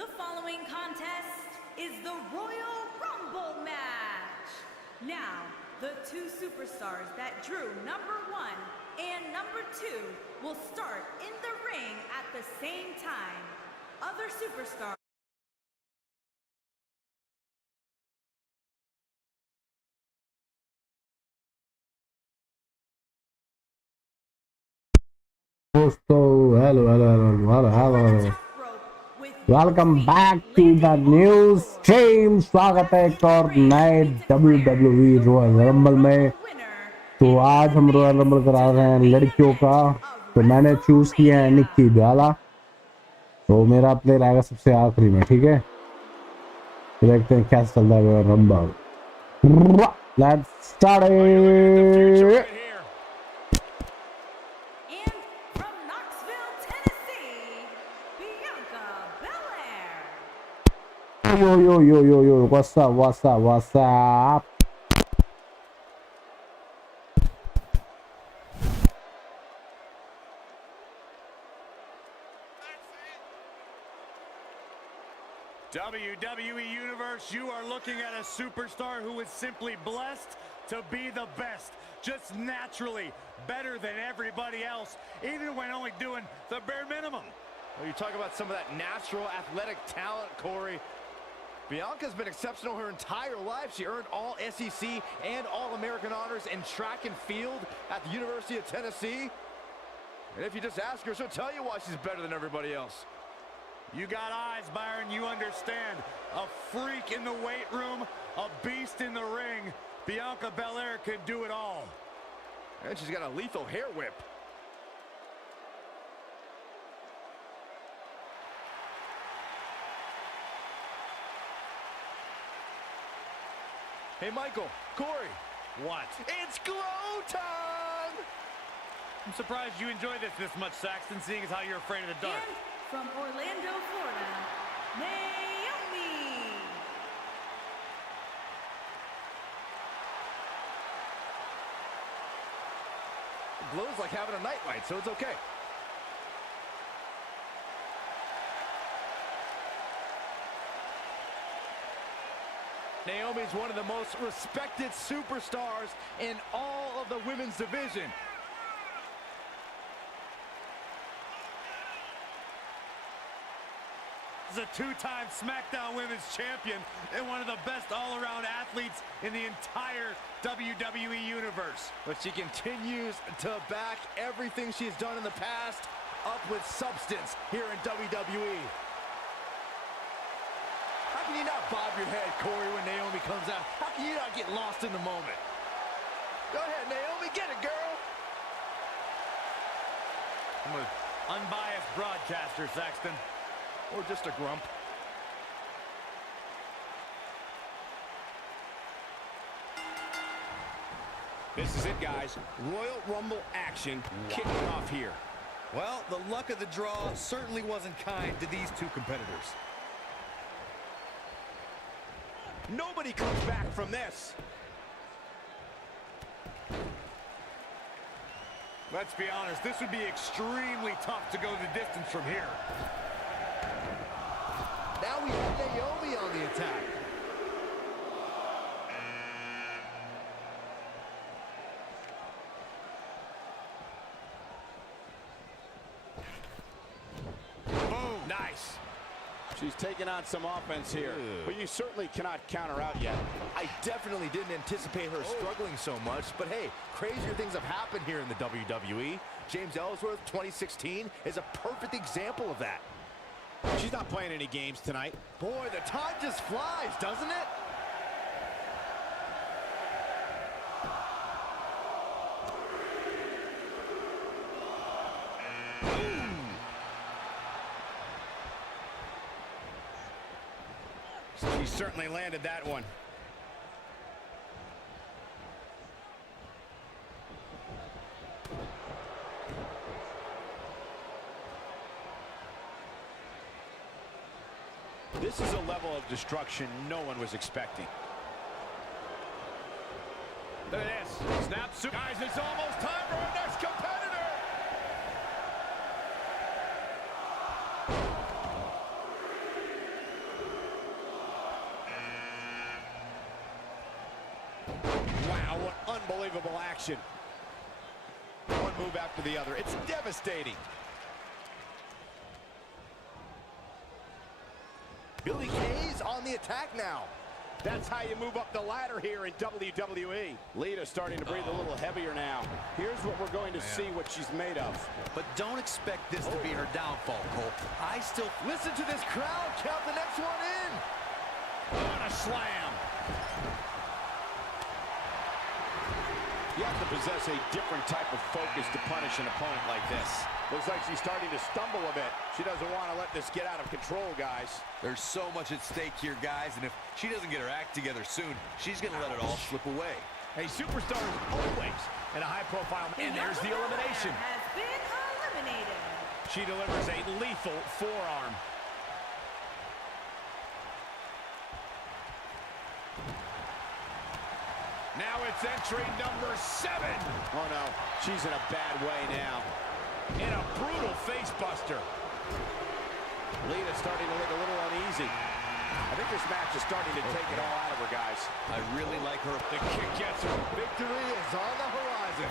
The following contest is the Royal Rumble match. Now, the two superstars that drew number 1 and number 2 will start in the ring at the same time. Other superstars. Hello. Welcome back to the new stream. स्वागत है एक और नए WWE royal rumble में। तो आज हम royal rumble करा रहे हैं लड़कियों का। तो मैंने चूज किया है निक्की ब्याला। तो मेरा प्लेयर आएगा सबसे आखिरी में, ठीक है। तो देखते हैं क्या चल रहा है royal rumble. Let's start. Yo, what's up? WWE Universe, you are looking at a superstar who is simply blessed to be the best. Just naturally better than everybody else, even when only doing the bare minimum. Well, you talk about some of that natural athletic talent, Corey. Bianca's been exceptional her entire life. She earned all SEC and All-American honors in track and field at the University of Tennessee. And if you just ask her, she'll tell you why she's better than everybody else. You got eyes, Byron, you understand. A freak in the weight room, a beast in the ring. Bianca Belair could do it all. And she's got a lethal hair whip. Hey, Michael, Corey. What? It's glow time! I'm surprised you enjoy this much, Saxton, seeing as how you're afraid of the dark. And from Orlando, Florida, Naomi. It glows like having a nightlight, so it's okay. Naomi's one of the most respected superstars in all of the women's division. Is a two-time SmackDown Women's Champion and one of the best all-around athletes in the entire WWE Universe. But she continues to back everything she's done in the past up with substance here in WWE. How can you not bob your head, Corey, when Naomi comes out? How can you not get lost in the moment? Go ahead, Naomi, get it, girl. I'm an unbiased broadcaster, Saxton. Or just a grump. This is it, guys. Royal Rumble action kicking off here. Well, the luck of the draw certainly wasn't kind to these two competitors. Nobody comes back from this. Let's be honest, this would be extremely tough to go the distance from here. Now we have Naomi on the attack. Boom. Nice. She's taking on some offense here, but you certainly cannot count her out yet. I definitely didn't anticipate her struggling so much, but hey, crazier things have happened here in the WWE. James Ellsworth, 2016, is a perfect example of that. She's not playing any games tonight. Boy, the time just flies, doesn't it? She certainly landed that one. This is a level of destruction no one was expecting. Look at this. Snap suit. Guys, it's almost time for our next competitor. Unbelievable action. One move after the other. It's devastating. Billy Kay's on the attack now. That's how you move up the ladder here in WWE. Lita starting to breathe a little heavier now. Here's what we're going to see what she's made of. But don't expect this to be her downfall, Cole. I still... Listen to this crowd. Count the next one in. On a slam. You have to possess a different type of focus to punish an opponent like this. Looks like she's starting to stumble a bit. She doesn't want to let this get out of control, guys. There's so much at stake here, guys, and if she doesn't get her act together soon, she's going to let it all slip away. A superstar is always in a high-profile, and there's the elimination. Has been eliminated. She delivers a lethal forearm. Now it's entry number 7. Oh, no. She's in a bad way now. In a brutal face buster. Lita's starting to look a little uneasy. I think this match is starting to take it all out of her, guys. I really like her. The kick gets her. Victory is on the horizon.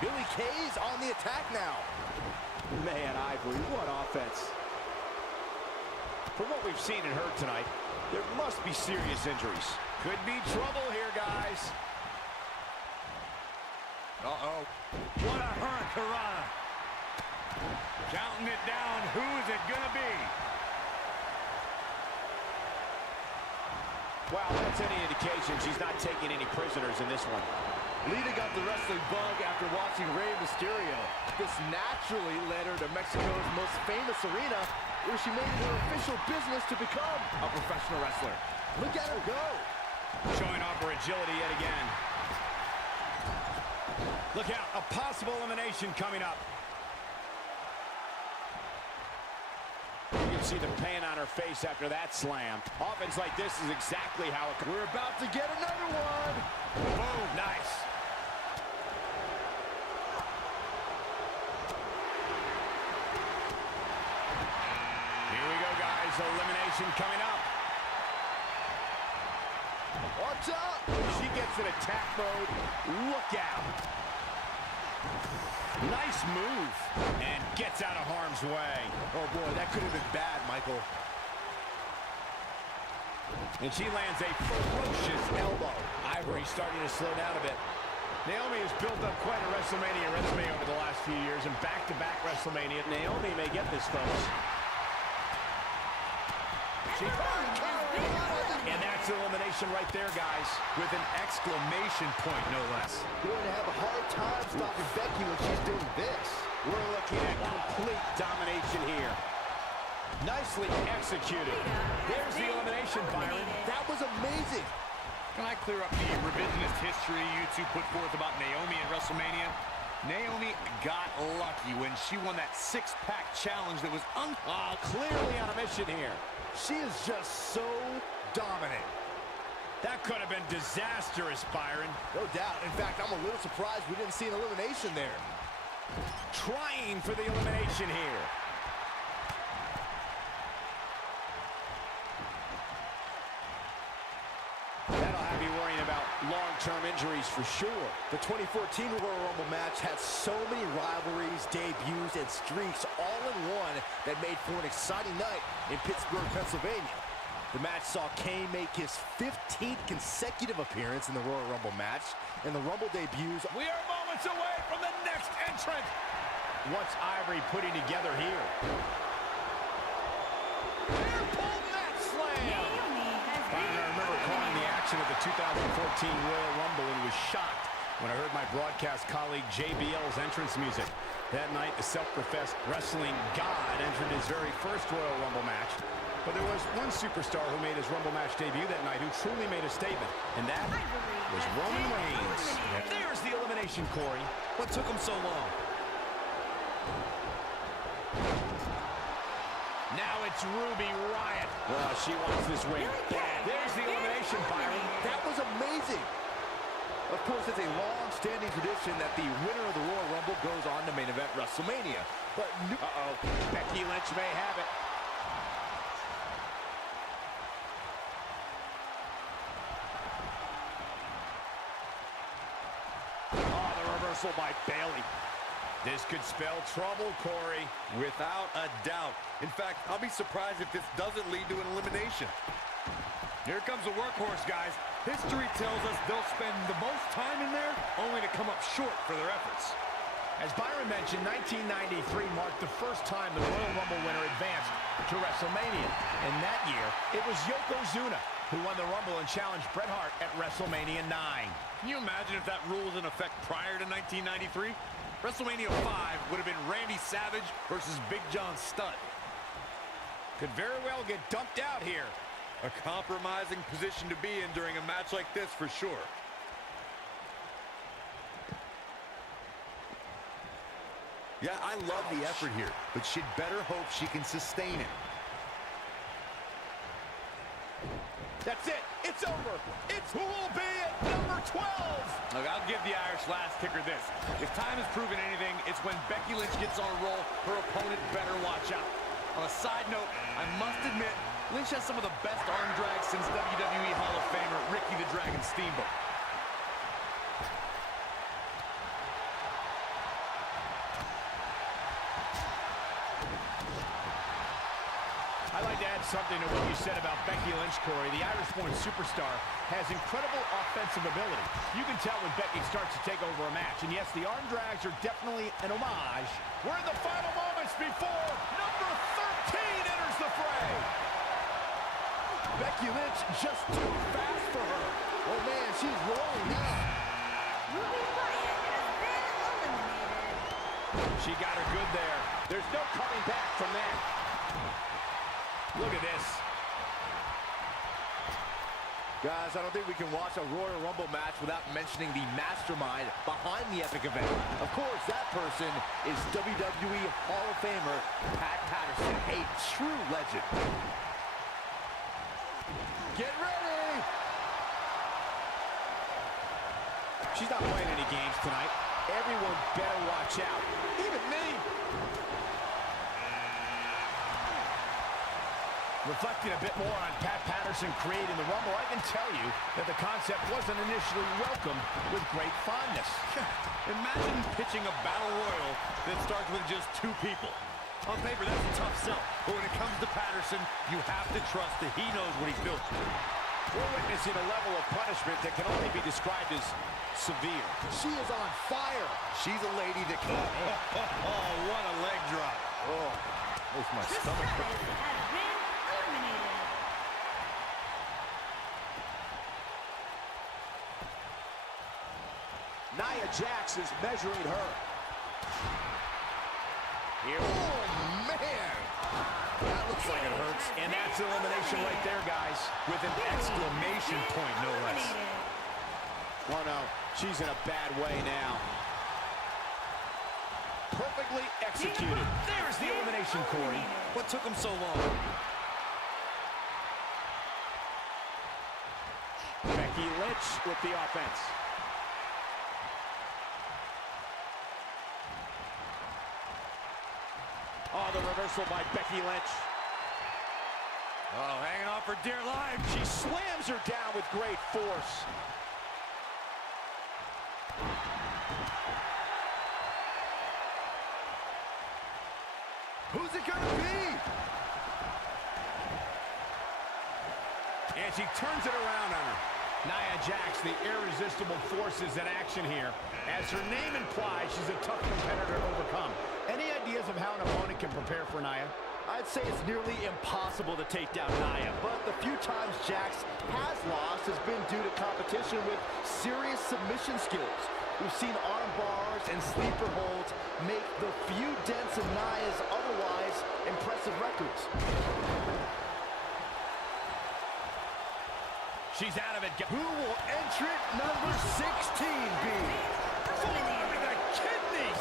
Billy Kay's on the attack now. Man, Ivory, what offense. From what we've seen and heard tonight, there must be serious injuries. Could be trouble here, guys. Uh-oh. What a hurricanrana. Counting it down. Who is it going to be? Wow, that's any indication she's not taking any prisoners in this one. Lita got the wrestling bug after watching Rey Mysterio. This naturally led her to Mexico's most famous arena, where she made it her official business to become a professional wrestler. Look at her go. Showing off her agility yet again. Look out, a possible elimination coming up. You can see the pain on her face after that slam. Offense like this is exactly how it... We're about to get another one. Boom, nice. Here we go, guys. Elimination coming up. Watch out. She gets in attack mode. Look out. Nice move. And gets out of harm's way. Oh, boy, that could have been bad, Michael. And she lands a ferocious elbow. Ivory starting to slow down a bit. Naomi has built up quite a WrestleMania resume over the last few years, and back-to-back WrestleMania. Naomi may get this, folks. And that's elimination right there, guys. With an exclamation point, no less. Going to have a hard time stopping Becky when she's doing this. We're looking at complete domination here. Nicely executed. There's the elimination, Byron. That was amazing. Can I clear up the revisionist history you two put forth about Naomi at WrestleMania? Naomi got lucky when she won that six-pack challenge that was clearly on a mission here. She is just so dominant. That could have been disastrous, Byron. No doubt. In fact, I'm a little surprised we didn't see an elimination there. Trying for the elimination here. That'll have you worrying about long-term injuries for sure. The 2014 Royal Rumble match had so many rivalries, debuts, and streaks all in one that made for an exciting night in Pittsburgh, Pennsylvania. The match saw Kane make his 15th consecutive appearance in the Royal Rumble match, and the Rumble debuts. We are moments away from the next entrant. What's Ivory putting together here? Pull that slam. I remember calling the action of the 2014 Royal Rumble and was shocked when I heard my broadcast colleague JBL's entrance music. That night, the self-professed wrestling god entered his very first Royal Rumble match. But there was one superstar who made his Rumble match debut that night who truly made a statement, and that was Roman Reigns. There's the elimination, Corey. What took him so long? Now it's Ruby Riott. Well, she wants this win bad. There's the elimination, Byron. That was amazing. Of course, it's a long-standing tradition that the winner of the Royal Rumble goes on to main event WrestleMania. But Becky Lynch may have it. reversal by Bayley. This could spell trouble, Corey. Without a doubt. In fact, I'll be surprised if this doesn't lead to an elimination. Here comes the workhorse, guys. History tells us they'll spend the most time in there only to come up short for their efforts. As Byron mentioned, 1993 marked the first time the Royal Rumble winner advanced to WrestleMania. And that year, it was Yokozuna who won the Rumble and challenged Bret Hart at WrestleMania 9. Can you imagine if that rule was in effect prior to 1993? WrestleMania 5 would have been Randy Savage versus Big John Studd. Could very well get dumped out here. A compromising position to be in during a match like this for sure. Yeah, I love the effort here, but she'd better hope she can sustain it. That's it. It's over. It's who will be at number 12. Look, I'll give the Irish last kicker this. If time has proven anything, it's when Becky Lynch gets on a roll, her opponent better watch out. On a side note, I must admit, Lynch has some of the best arm drags since WWE Hall of Famer Ricky the Dragon Steamboat. I'd like to add something to what you said about Becky Lynch, Corey. The Irish-born superstar has incredible offensive ability. You can tell when Becky starts to take over a match. And yes, the arm drags are definitely an homage. We're in the final moments before number 13 enters the fray. Becky Lynch just too fast for her. Oh, man, she's rolling now. Ruby Riott has been eliminated. She got her good there. There's no coming back from that. Look at this. Guys, I don't think we can watch a Royal Rumble match without mentioning the mastermind behind the epic event. Of course, that person is WWE Hall of Famer Pat Patterson, a true legend. Get ready! She's not playing any games tonight. Everyone better watch out. Even me! Reflecting a bit more on Pat Patterson creating the Rumble, I can tell you that the concept wasn't initially welcomed with great fondness. Imagine pitching a battle royal that starts with just 2 people. On paper, that's a tough sell. But when it comes to Patterson, you have to trust that he knows what he's built. We're witnessing a level of punishment that can only be described as severe. She is on fire. She's a lady that can... Oh, what a leg drop. Oh, makes my stomach hurt. Has been eliminated. Nia Jax is measuring her. Here. Oh, man. That looks like it hurts. And that's elimination right there, guys, with an exclamation point, no less. Oh, no. She's in a bad way now. Perfectly executed. There's the elimination, Corey. What took him so long? Becky Lynch with the offense. Oh, the reversal by Becky Lynch. Oh, hanging on for dear life. She slams her down with great force. Who's it gonna be? And she turns it around on her. Nia Jax, the irresistible force is in action here. As her name implies, she's a tough competitor to overcome. Any ideas of how an opponent can prepare for Nia? I'd say it's nearly impossible to take down Nia, but the few times Jax has lost has been due to competition with serious submission skills. We've seen arm bars and sleeper holds make the few dents in Nia's otherwise impressive records. She's out of it. Who will entrant number 16 be? Forming a kidney!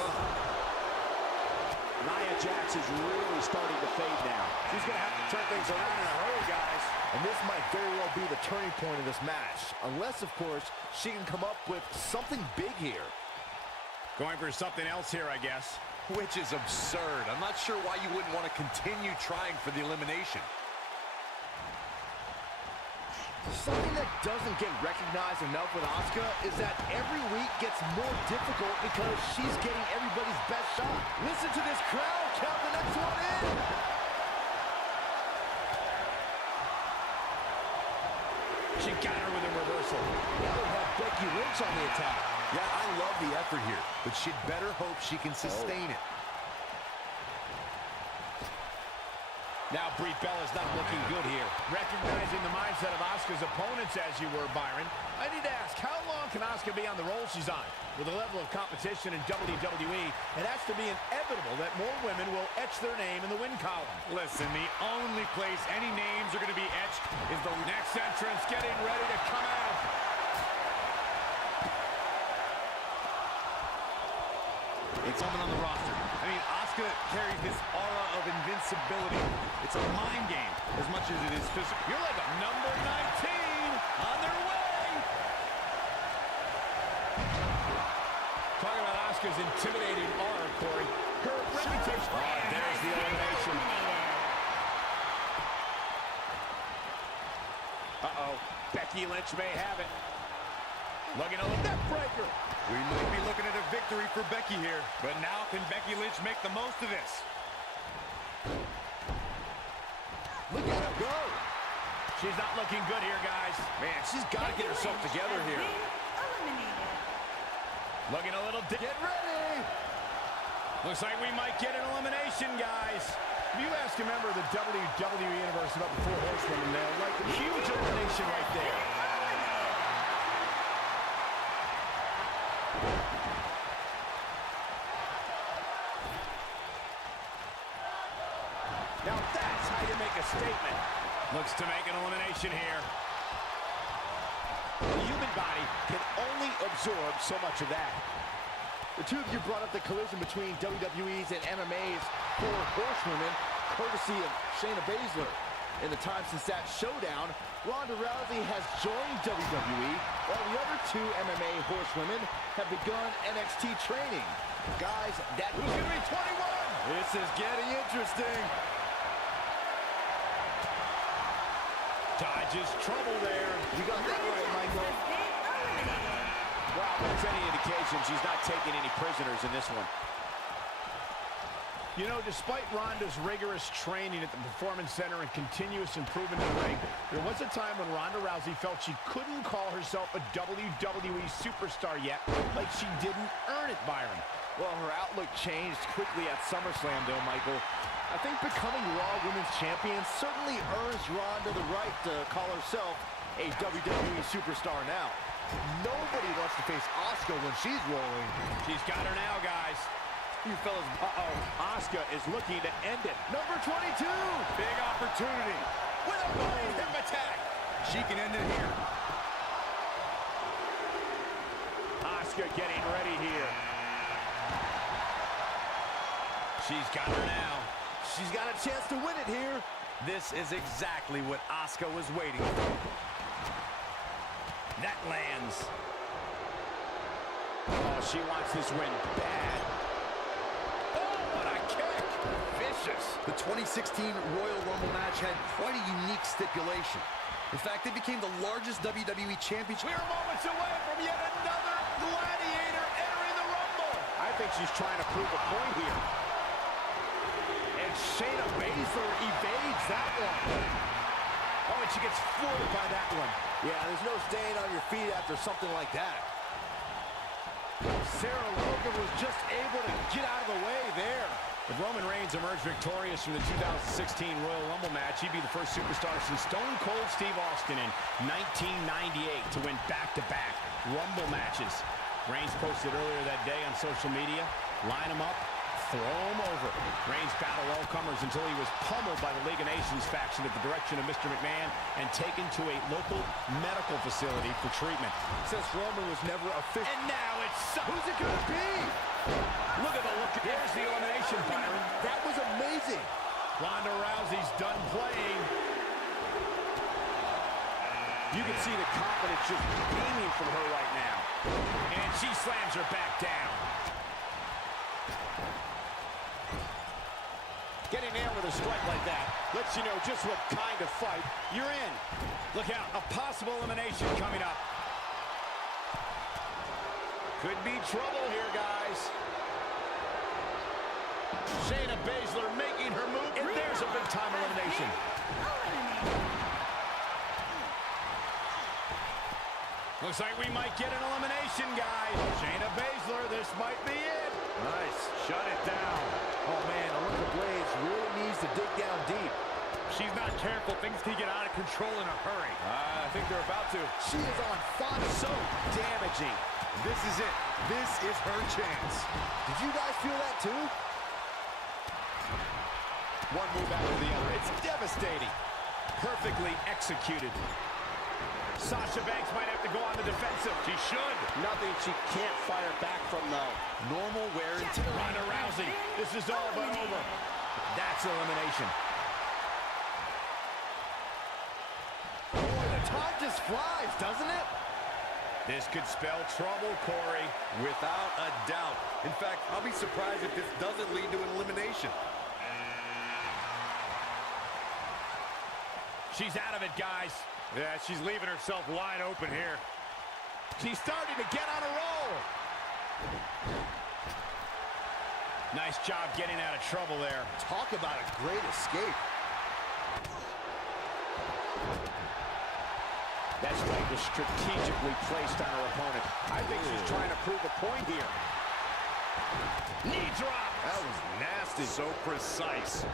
Nia Jax is really starting to fade now. She's going to have to turn things around in a hurry, guys. And this might very well be the turning point of this match. Unless, of course, she can come up with something big here. Going for something else here, I guess. Which is absurd. I'm not sure why you wouldn't want to continue trying for the elimination. Something that doesn't get recognized enough with Asuka is that every week gets more difficult because she's getting everybody's best shot. Listen to this crowd count the next one in. She got her with a reversal. That would have Becky Lynch on the attack. Yeah, I love the effort here, but she'd better hope she can sustain it. Now Brie Bella's not looking good here. Recognizing the mindset of Asuka's opponents as you were, Byron, I need to ask, how long can Asuka be on the roll she's on? With the level of competition in WWE, it has to be inevitable that more women will etch their name in the win column. Listen, the only place any names are going to be etched is the next entrance getting ready to come out. It's someone on the roster. I mean, Asuka carries this aura of invincibility. It's a mind game as much as it is physical. You're like a number 19 on their way. Talking about Asuka's intimidating aura, Corey. Her reputation. Oh, there's the elimination. Uh-oh. Becky Lynch may have it. Looking at a neck breaker. We might be looking at a victory for Becky here. But now can Becky Lynch make the most of this? Look at her go. She's not looking good here, guys. Man, she's got to get herself together here. Looking a little... Get ready. Looks like we might get an elimination, guys. If you ask a member of the WWE Universe about the 4 Horsewomen, they'll like a huge elimination right there. Now that's how you make a statement. Looks to make an elimination here. The human body can only absorb so much of that. The two of you brought up the collision between WWE's and MMA's 4 Horsewomen, courtesy of Shayna Baszler. In the time since that showdown, Ronda Rousey has joined WWE, while the other 2 MMA Horsewomen have begun NXT training. Guys, that who's going to be 21? This is getting interesting. Dodges trouble there. You got that right, Michael. Wow, that's any indication she's not taking any prisoners in this one. You know, despite Ronda's rigorous training at the Performance Center and continuous improvement in the ring, there was a time when Ronda Rousey felt she couldn't call herself a WWE superstar yet, like she didn't earn it, Byron. Well, her outlook changed quickly at SummerSlam, though, Michael. I think becoming Raw Women's Champion certainly earns Ronda the right to call herself a WWE superstar now. Nobody wants to face Asuka when she's rolling. She's got her now, guys. You fellas, Asuka is looking to end it. number 22. Big opportunity. With a blind hip attack. She can end it here. Asuka getting ready here. She's got her now. She's got a chance to win it here. This is exactly what Asuka was waiting for. That lands. Oh, she wants this win bad. Oh, what a kick. Vicious. The 2016 Royal Rumble match had quite a unique stipulation. In fact, it became the largest WWE championship. We're moments away from yet another gladiator entering the Rumble. I think she's trying to prove a point here. And Shayna Baszler evades that one. Oh, and she gets floored by that one. Yeah, there's no staying on your feet after something like that. Sarah Logan was just able to get out of the way there. If Roman Reigns emerged victorious from the 2016 Royal Rumble match, he'd be the first superstar since Stone Cold Steve Austin in 1998 to win back-to-back Rumble matches. Reigns posted earlier that day on social media, line him up, throw him over. Reigns battled all comers until he was pummeled by the League of Nations faction at the direction of Mr. McMahon and taken to a local medical facility for treatment. Since Roman was never official. And now it's... Who's it going to be? Look at the look. Here's the elimination, Byron. That was amazing. Ronda Rousey's done playing. You can see the confidence just beaming from her right now. And she slams her back down. Getting there with a a strike like that lets you know just what kind of fight you're in. Look out, a possible elimination coming up. Could be trouble here, guys. Shayna Baszler making her move, and there's a big-time elimination. Looks like we might get an elimination, guys. Shayna Baszler, this might be it. Nice. Shut it down. Oh, man, Alexa Blades really needs to dig down deep. She's not careful. Things can get out of control in a hurry. I think they're about to. She is on fire. So damaging. This is it. This is her chance. Did you guys feel that too? One move after the other. It's devastating. Perfectly executed. Sasha Banks might have to go on the defensive. She should. Nothing she can't fire back from, though. Normal wear and tear. Ronda Rousey. This is all but over. That's elimination. Boy, the time just flies, doesn't it? This could spell trouble, Corey. Without a doubt. In fact, I'll be surprised if this doesn't lead to an elimination. She's out of it, guys. Yeah, she's leaving herself wide open here. She's starting to get on a roll. Nice job getting out of trouble there. Talk about a great escape. That's right, was strategically placed on her opponent. I think she's trying to prove a point here. Knee drop. That was nasty. So precise.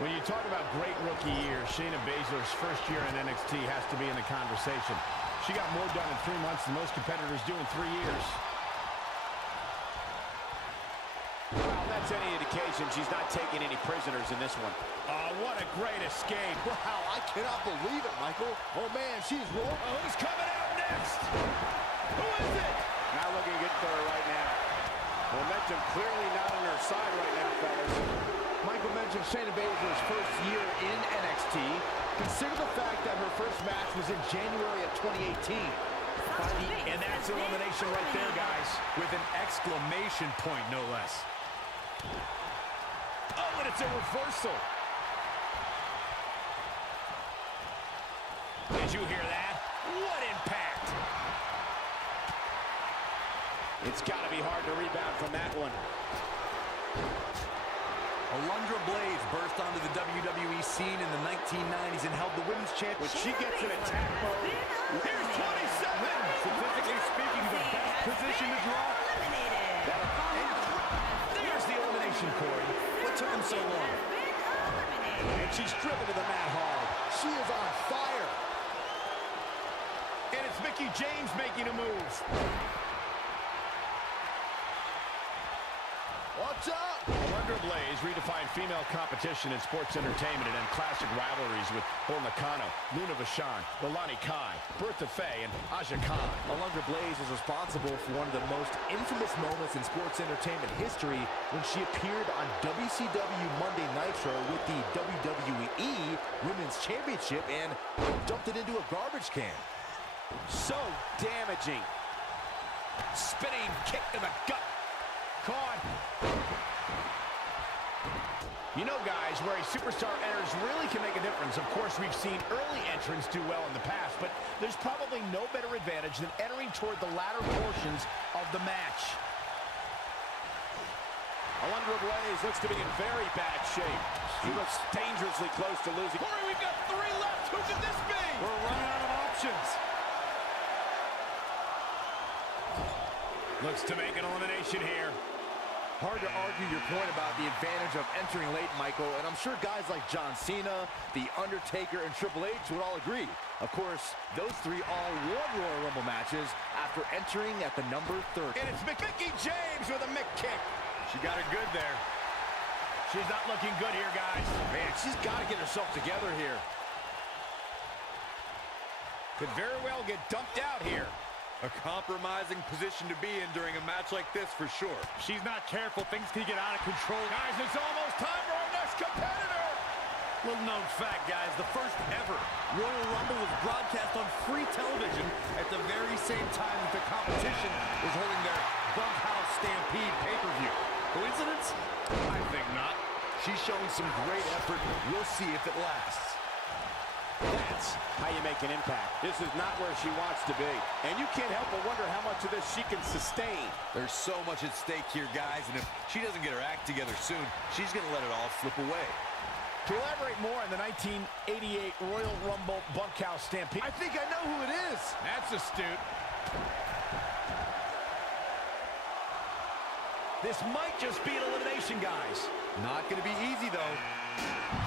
When you talk about great rookie years, Shayna Baszler's first year in NXT has to be in the conversation. She got more done in 3 months than most competitors do in 3 years. Well, that's any indication she's not taking any prisoners in this one. What a great escape. Wow, I cannot believe it, Michael. Oh, man, she's rolling. Oh, who's coming out next? Who is it? Not looking good for her right now. Momentum clearly not on her side right now, fellas. Michael mentioned Shayna Baszler's first year in NXT. Consider the fact that her first match was in January of 2018. And that's elimination right there, guys. With an exclamation point, no less. Oh, and it's a reversal. Did you hear that? What impact! It's got to be hard to rebound from that one. Alundra Blaze burst onto the WWE scene in the 1990s and held the women's championship. When she gets in attack mode, here's 27! Statistically speaking, the best position to draw. There's the elimination, Corey. What took him so long? And she's driven to the mat hard. She is on fire. And it's Mickie James making a move. Watch out! Alundra Blaze redefined female competition in sports entertainment and classic rivalries with Bull Nakano, Luna Vachon, Milani Kai, Bertha Faye, and Aja Khan. Alundra Blaze is responsible for one of the most infamous moments in sports entertainment history when she appeared on WCW Monday Nitro with the WWE Women's Championship and dumped it into a garbage can. So damaging. Spinning kick to the gut. Caught. You know, guys, where a superstar enters really can make a difference. Of course, we've seen early entrants do well in the past, but there's probably no better advantage than entering toward the latter portions of the match. Alundra Blaze looks to be in very bad shape. She looks dangerously close to losing. Corey, we've got 3 left. Who could this be? We're running out of options. Looks to make an elimination here. Hard to argue your point about the advantage of entering late, Michael, and I'm sure guys like John Cena, The Undertaker, and Triple H would all agree. Of course, those 3 all won Royal Rumble matches after entering at the number 30. And it's Mickie James with a Mick kick. She got it good there. She's not looking good here, guys. Man, she's got to get herself together here. Could very well get dumped out here. A compromising position to be in during a match like this for sure. She's not careful. Things can get out of control. Guys, it's almost time for our next competitor. Little known fact, guys, the first ever Royal Rumble was broadcast on free television at the very same time that the competition was holding their Bunkhouse Stampede pay-per-view. Coincidence? I think not. She's showing some great effort. We'll see if it lasts. That's how you make an impact. This is not where she wants to be. And you can't help but wonder how much of this she can sustain. There's so much at stake here, guys, and if she doesn't get her act together soon, she's going to let it all slip away. To elaborate more on the 1988 Royal Rumble Bunkhouse Stampede, I think I know who it is. that's astute. This might just be an elimination, guys. Not going to be easy, though.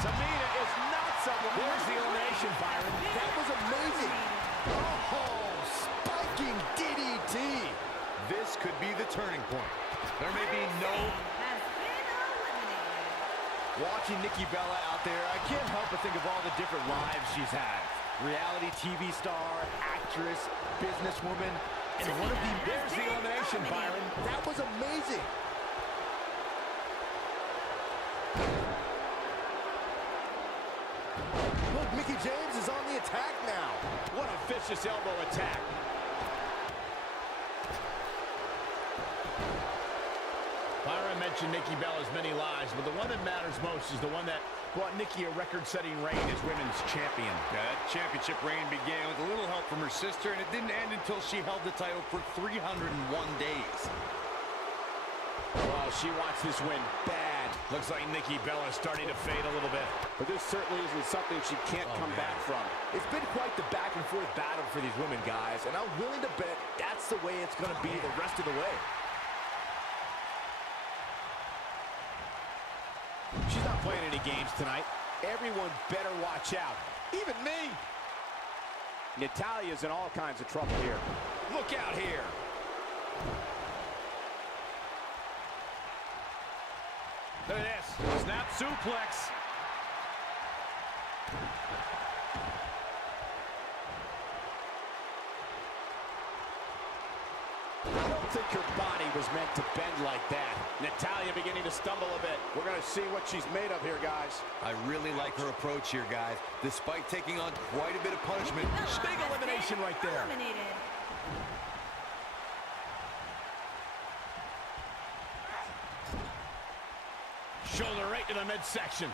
Tamina is not someone. There's the elimination, Byron. That was amazing. Oh, spiking DDT. This could be the turning point. There may be no... Has been eliminated. Watching Nikki Bella out there, I can't help but think of all the different lives she's had. Reality TV star, actress, businesswoman, and one of the... There's the elimination, Byron. That was amazing. Look, Mickie James is on the attack now. What a vicious elbow attack. Byron mentioned Nikki Bella's many lives, but the one that matters most is the one that brought Nikki a record-setting reign as women's champion. Yeah, that championship reign began with a little help from her sister, and it didn't end until she held the title for 301 days. Well, she wants this win bad. Looks like Nikki Bella is starting to fade a little bit. But this certainly isn't something she can't come back from. It's been quite the back-and-forth battle for these women, guys, and I'm willing to bet that's the way it's going to be the rest of the way. She's not playing any games tonight. Everyone better watch out. Even me. Natalya's in all kinds of trouble here. Look out here. Look at this. Snap suplex. I don't think her body was meant to bend like that. Natalya beginning to stumble a bit. We're going to see what she's made of here, guys. I really like her approach here, guys. Despite taking on quite a bit of punishment, Big elimination right there. Eliminated. Shoulder right to the midsection.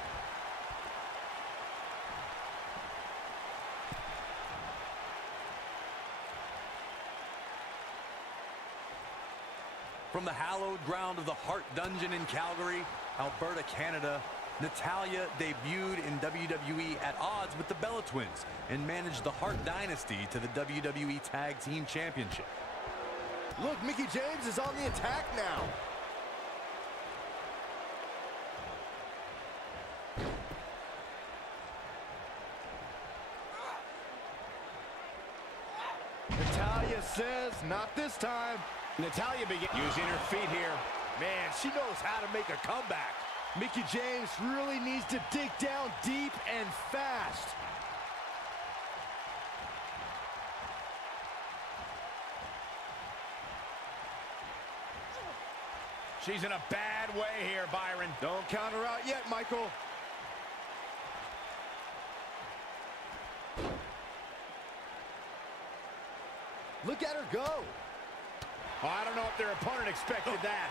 from the hallowed ground of the Heart Dungeon in Calgary, Alberta, Canada, Natalya debuted in WWE at odds with the Bella Twins and managed the Hart Dynasty to the WWE Tag Team Championship. Look, Mickie James is on the attack now. Natalya says, not this time. Natalya began using her feet here. Man, she knows how to make a comeback. Mickie James really needs to dig down deep and fast. She's in a bad way here, Byron. Don't count her out yet, Michael. Look at her go. Oh, I don't know if their opponent expected that.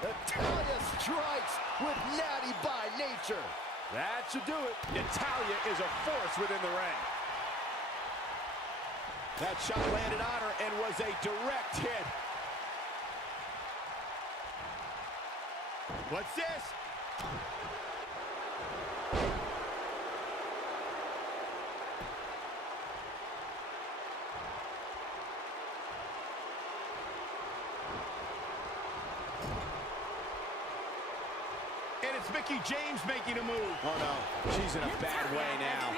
Natalya strikes with natty by nature. That should do it. Natalya is a force within the ring. That shot landed on her and was a direct hit. What's this? And it's Mickie James making a move. Oh, no. She's in a bad way now.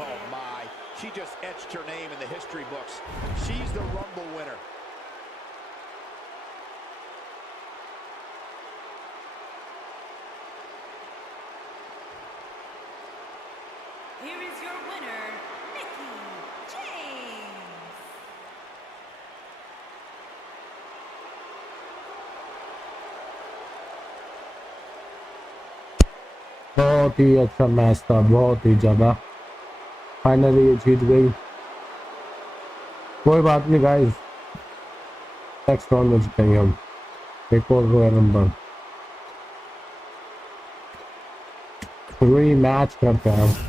Oh, my. She just etched her name in the history books. She's the Rumble winner. Here is your winner, Mickie James. बहुत ही अच्छा match था, बहुत ही ज़्यादा। Finally ये जीत गई। कोई बात नहीं गाइस, नेक्स्ट राउंड में जीतेंगे हम। एक और रॉयल रंबल रीमैच करते हैं हम।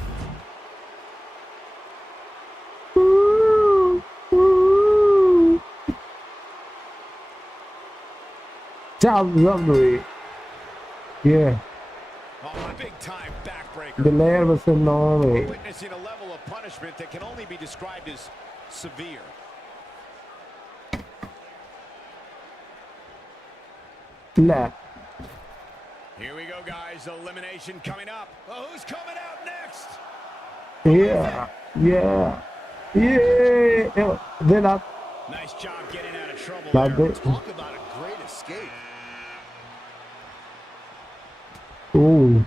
WWE. Yeah. Oh, a big time backbreaker. Belair versus Naomi. Witnessing a level of punishment that can only be described as severe. Left. Here we go, guys. Elimination coming up. Oh, who's coming out next? Yeah. Yeah. Yeah. Then up. Nice job getting out of trouble Not there. good. Talk about a great escape. Ooh.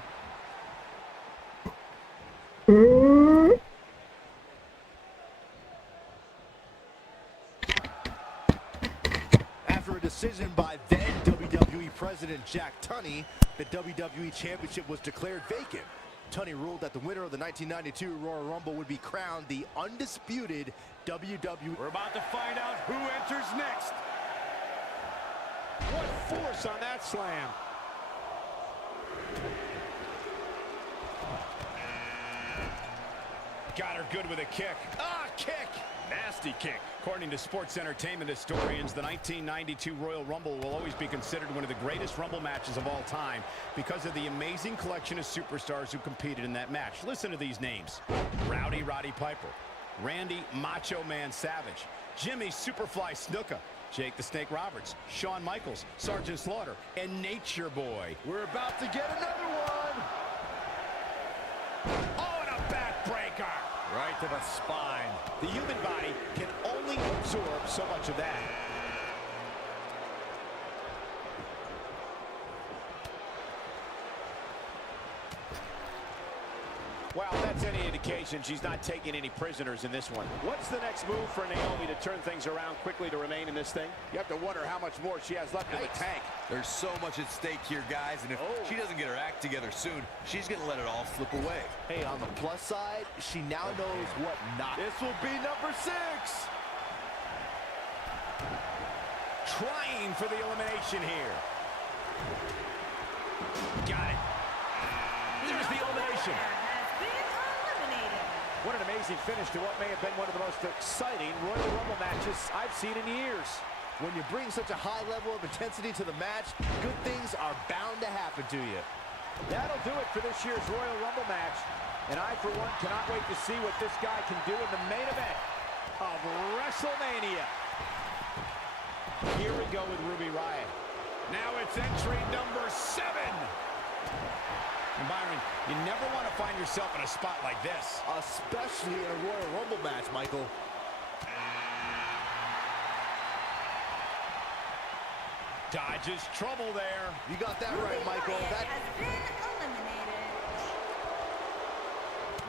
After a decision by then WWE President Jack Tunney, the WWE Championship was declared vacant. Tunney ruled that the winner of the 1992 Royal Rumble would be crowned the undisputed WWE. We're about to find out who enters next. What force on that slam. Got her good with a kick. Ah, kick! Nasty kick. According to sports entertainment historians, the 1992 Royal Rumble will always be considered one of the greatest Rumble matches of all time because of the amazing collection of superstars who competed in that match. Listen to these names. Rowdy Roddy Piper, Randy Macho Man Savage, Jimmy Superfly Snuka, Jake the Snake Roberts, Shawn Michaels, Sergeant Slaughter, and Nature Boy. We're about to get another one. Oh, and a backbreaker. Right to the spine. The human body can only absorb so much of that. Well, that's any indication she's not taking any prisoners in this one. What's the next move for Naomi to turn things around quickly to remain in this thing? You have to wonder how much more she has left in the tank. There's so much at stake here, guys, and if she doesn't get her act together soon, she's going to let it all slip away. Hey, on the plus side, she now knows what not. This will be number 6. Trying for the elimination here. Got it. There's the elimination. What an amazing finish to what may have been one of the most exciting Royal Rumble matches I've seen in years. When you bring such a high level of intensity to the match, good things are bound to happen to you. That'll do it for this year's Royal Rumble match. And I, for one, cannot wait to see what this guy can do in the main event of WrestleMania. Here we go with Ruby Riott. Now it's entry number 7. And Byron, you never want to find yourself in a spot like this. Especially in a Royal Rumble match, Michael. Dodges trouble there. You got that right, Michael. That has been eliminated.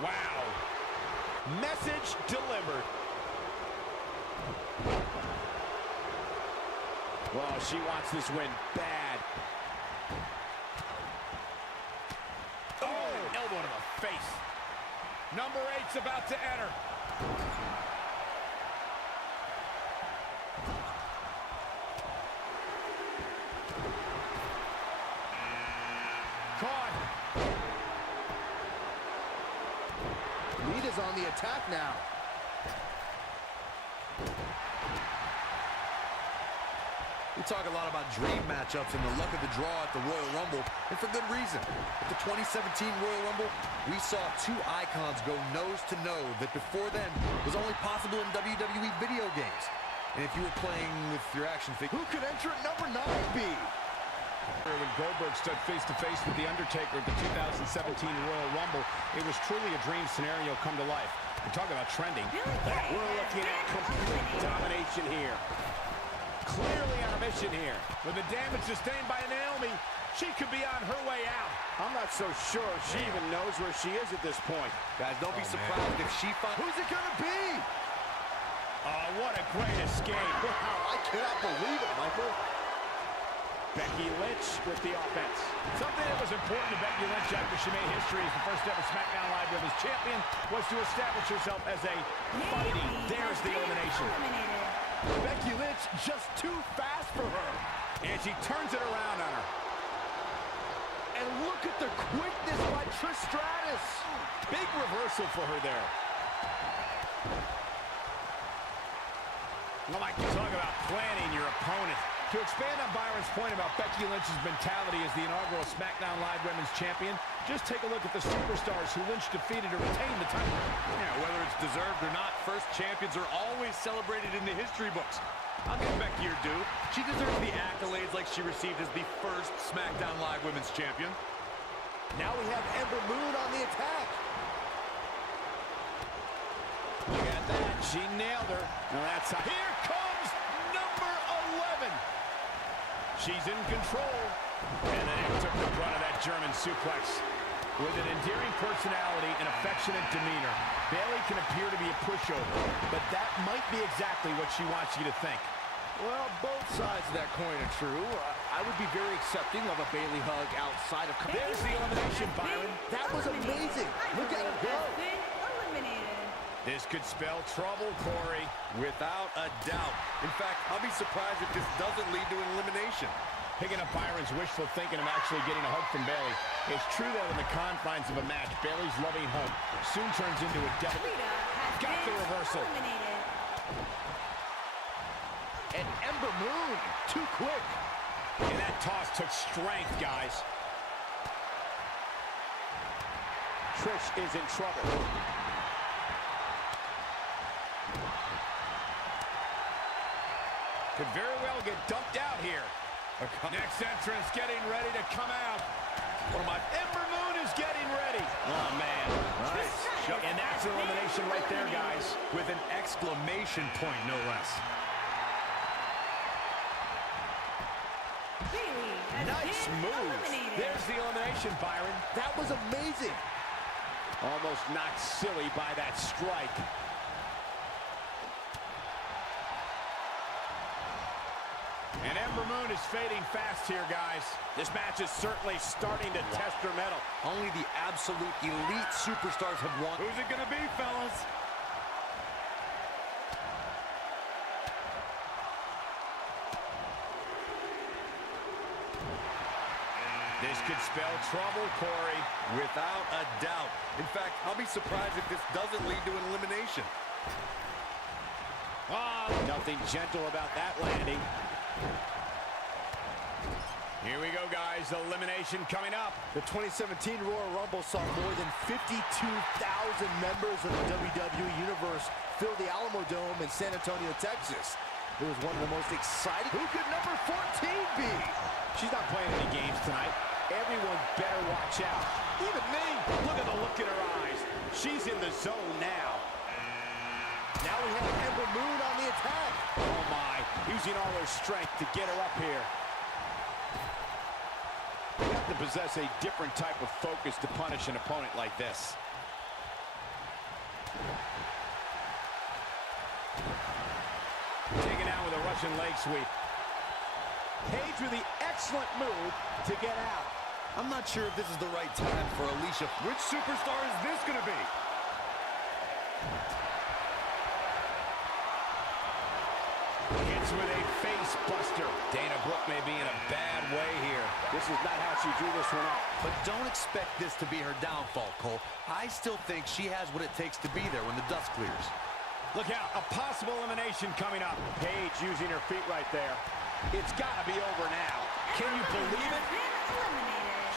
Wow. Message delivered. Well, she wants this win bad. Oh, elbow to the face. Number 8's about to enter. Caught. Lita's on the attack now. We talk a lot about dream matchups and the luck of the draw at the Royal Rumble, and for good reason. At the 2017 Royal Rumble, we saw 2 icons go nose-to-nose that before then was only possible in WWE video games. And if you were playing with your action figure, Who could enter at number 9 be? When Goldberg stood face-to-face with The Undertaker at the 2017 Royal Rumble, it was truly a dream scenario come to life. And talk about trending. We're looking at complete domination here. Clearly on a mission here. With the damage sustained by Naomi, she could be on her way out. I'm not so sure she even knows where she is at this point. guys, don't be surprised if she finds... Who's it gonna be? Oh, what a great escape. Wow, I cannot believe it, Michael. Becky Lynch with the offense. Something that was important to Becky Lynch after she made history as the first ever SmackDown Live Women's Champion was to establish herself as a fighting. There's the elimination. Becky Lynch just too fast for her. And she turns it around on her. And look at the quickness by Trish Stratus. Big reversal for her there. Well, Mike, you talk about planning your opponent. To expand on Byron's point about Becky Lynch's mentality as the inaugural SmackDown Live Women's Champion, just take a look at the superstars who Lynch defeated to retain the title. Yeah, whether it's deserved or not, first champions are always celebrated in the history books. I'll give Becky her due. She deserves the accolades like she received as the first SmackDown Live Women's Champion. Now we have Ember Moon on the attack. Look at that. She nailed her. Now that's how. Here comes number 11. She's in control. And then it took the brunt of that German suplex. With an endearing personality and affectionate demeanor, Bayley can appear to be a pushover, but that might be exactly what she wants you to think. Well, both sides of that coin are true. I would be very accepting of a Bayley hug outside of... There's the elimination, Byron. That was amazing. Look at her go. This could spell trouble, Corey. Without a doubt. In fact, I'll be surprised if this doesn't lead to an elimination. Picking up Byron's wishful thinking of actually getting a hug from Bayley. It's true that in the confines of a match, Bayley's loving hug soon turns into a devil. Got the reversal. Eliminated. And Ember Moon, too quick. And that toss took strength, guys. Trish is in trouble. Could very well get dumped out here. Next entrance getting ready to come out. Ember Moon is getting ready. Oh, man. Nice. And that's an elimination right there, guys. With an exclamation point, no less. Nice move. There's the elimination, Byron. That was amazing. Almost knocked silly by that strike. And Ember Moon is fading fast here, guys. This match is certainly starting to test her mettle. Only the absolute elite superstars have won. Who's it going to be, fellas? This could spell trouble, Corey. Without a doubt. In fact, I'll be surprised if this doesn't lead to an elimination. Nothing gentle about that landing. Here we go, guys. Elimination coming up. The 2017 Royal Rumble saw more than 52,000 members of the WWE Universe fill the Alamo Dome in San Antonio, Texas. It was one of the most exciting. Who could number 14 be? She's not playing any games tonight. Everyone better watch out. Even me. Look at the look in her eyes. She's in the zone now. Now we have Ember Moon on the attack. Oh, my. Using all her strength to get her up here. You have to possess a different type of focus to punish an opponent like this. Taken out with a Russian leg sweep. Page with the excellent move to get out. I'm not sure if this is the right time for Alicia. Which superstar is this going to be? Hits with a face buster. Dana Brooke may be in a bad way here. This is not how she drew this one up. But don't expect this to be her downfall, Cole. I still think she has what it takes to be there when the dust clears. Look out, a possible elimination coming up. Paige using her feet right there. It's got to be over now. Can you believe it?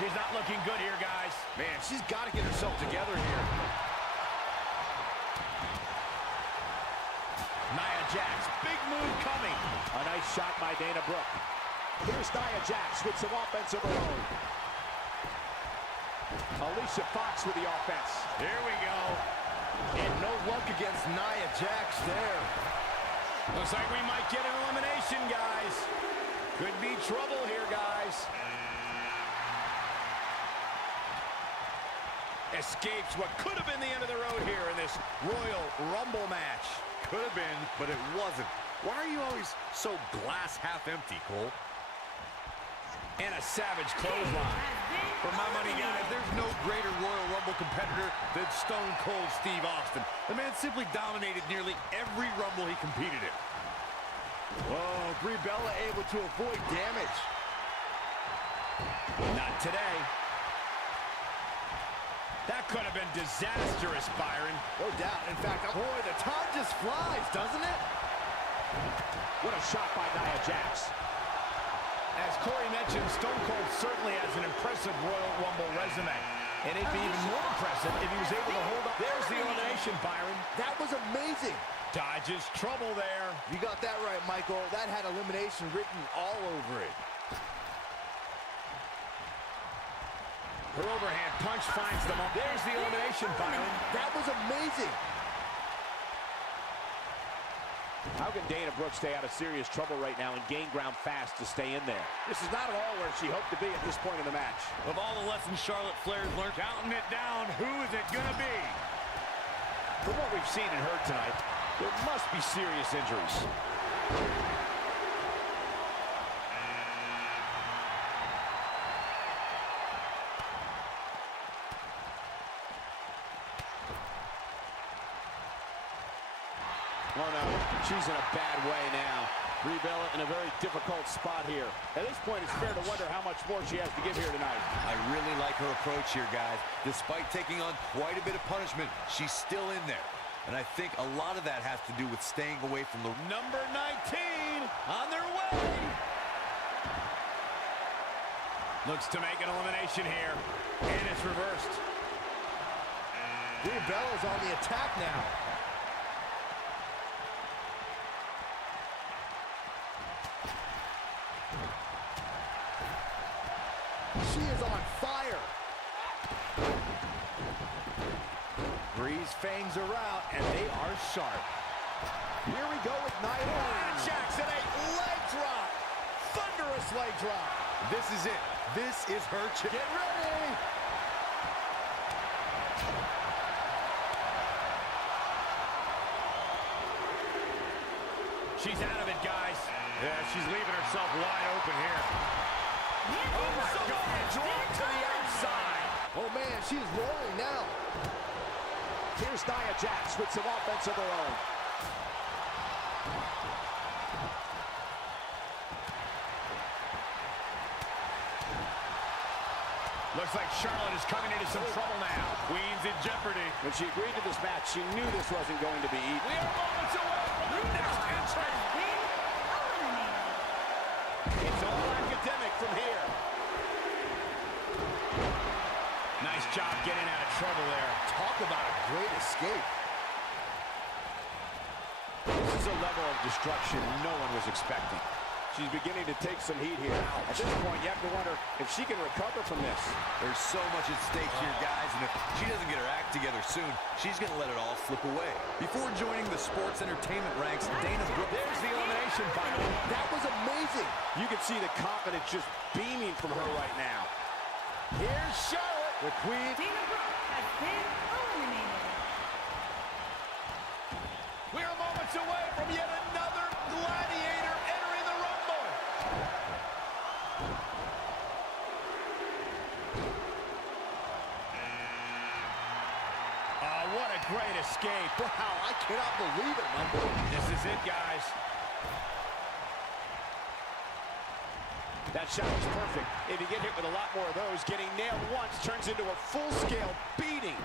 She's not looking good here, guys. Man, she's got to get herself together here. Nia Jax, big move coming. A nice shot by Dana Brooke. Here's Nia Jax with some offense of her own. Alicia Fox with the offense. Here we go. And no luck against Nia Jax there. Looks like we might get an elimination, guys. Could be trouble here, guys. Escapes what could have been the end of the road here in this Royal Rumble match. Could have been, but it wasn't. Why are you always so glass half empty, Cole? And a savage clothesline. For my money, guys, there's no greater Royal Rumble competitor than Stone Cold Steve Austin. The man simply dominated nearly every Rumble he competed in. Oh, Brie Bella able to avoid damage. Not today. That could have been disastrous, Byron. No doubt. In fact, boy, the time just flies, doesn't it? What a shot by Nia Jax. As Corey mentioned, Stone Cold certainly has an impressive Royal Rumble resume. And it'd be even more impressive if he was able to hold up. There's the elimination, Byron. That was amazing. Dodges trouble there. You got that right, Michael. That had elimination written all over it. Her overhand punch finds the moment. There's the elimination, Byron. That was amazing. How can Dana Brooke stay out of serious trouble right now and gain ground fast to stay in there? This is not at all where she hoped to be at this point in the match. Of all the lessons Charlotte Flair's learned, counting it down, who is it gonna be? From what we've seen and heard tonight, there must be serious injuries. Oh no, she's in a bad way now. Brie Bella in a very difficult spot here. At this point, it's fair to wonder how much more she has to give here tonight. I really like her approach here, guys. Despite taking on quite a bit of punishment, she's still in there. And I think a lot of that has to do with staying away from the... Number 19 on their way. Looks to make an elimination here. And it's reversed. Brie Bella's on the attack now. She is on fire. Brie's fangs are out, and they are sharp. Here we go with Nia Jackson, a leg drop. Thunderous leg drop. This is it. This is her chance. Get ready. She's out of it, guys. Yeah, she's leaving herself wide open here. Oh, my God. Drop to the outside. Oh, man, she's rolling now. Here's Nia Jax with some offense of her own. Looks like Charlotte is coming into some trouble now. Queen's in jeopardy. When she agreed to this match, she knew this wasn't going to be easy. We are moments away from the next entrant. It's all academic from here. Nice job getting out of trouble there. Talk about a great escape. This is a level of destruction no one was expecting. She's beginning to take some heat here. At this point, you have to wonder if she can recover from this. There's so much at stake here, guys, and if she doesn't get her act together soon, she's going to let it all slip away. Before joining the sports entertainment ranks, Dana Brooke... There's the elimination final. That was amazing. You can see the confidence just beaming from her right now. Here's Charlotte, the queen. Dana Brooke has been eliminated. We're moments away from yet another gladiator entering the Rumble. What a great escape. Wow, I cannot believe it, Michael. This is it, guys. That shot was perfect. If you get hit with a lot more of those, getting nailed once turns into a full-scale beating.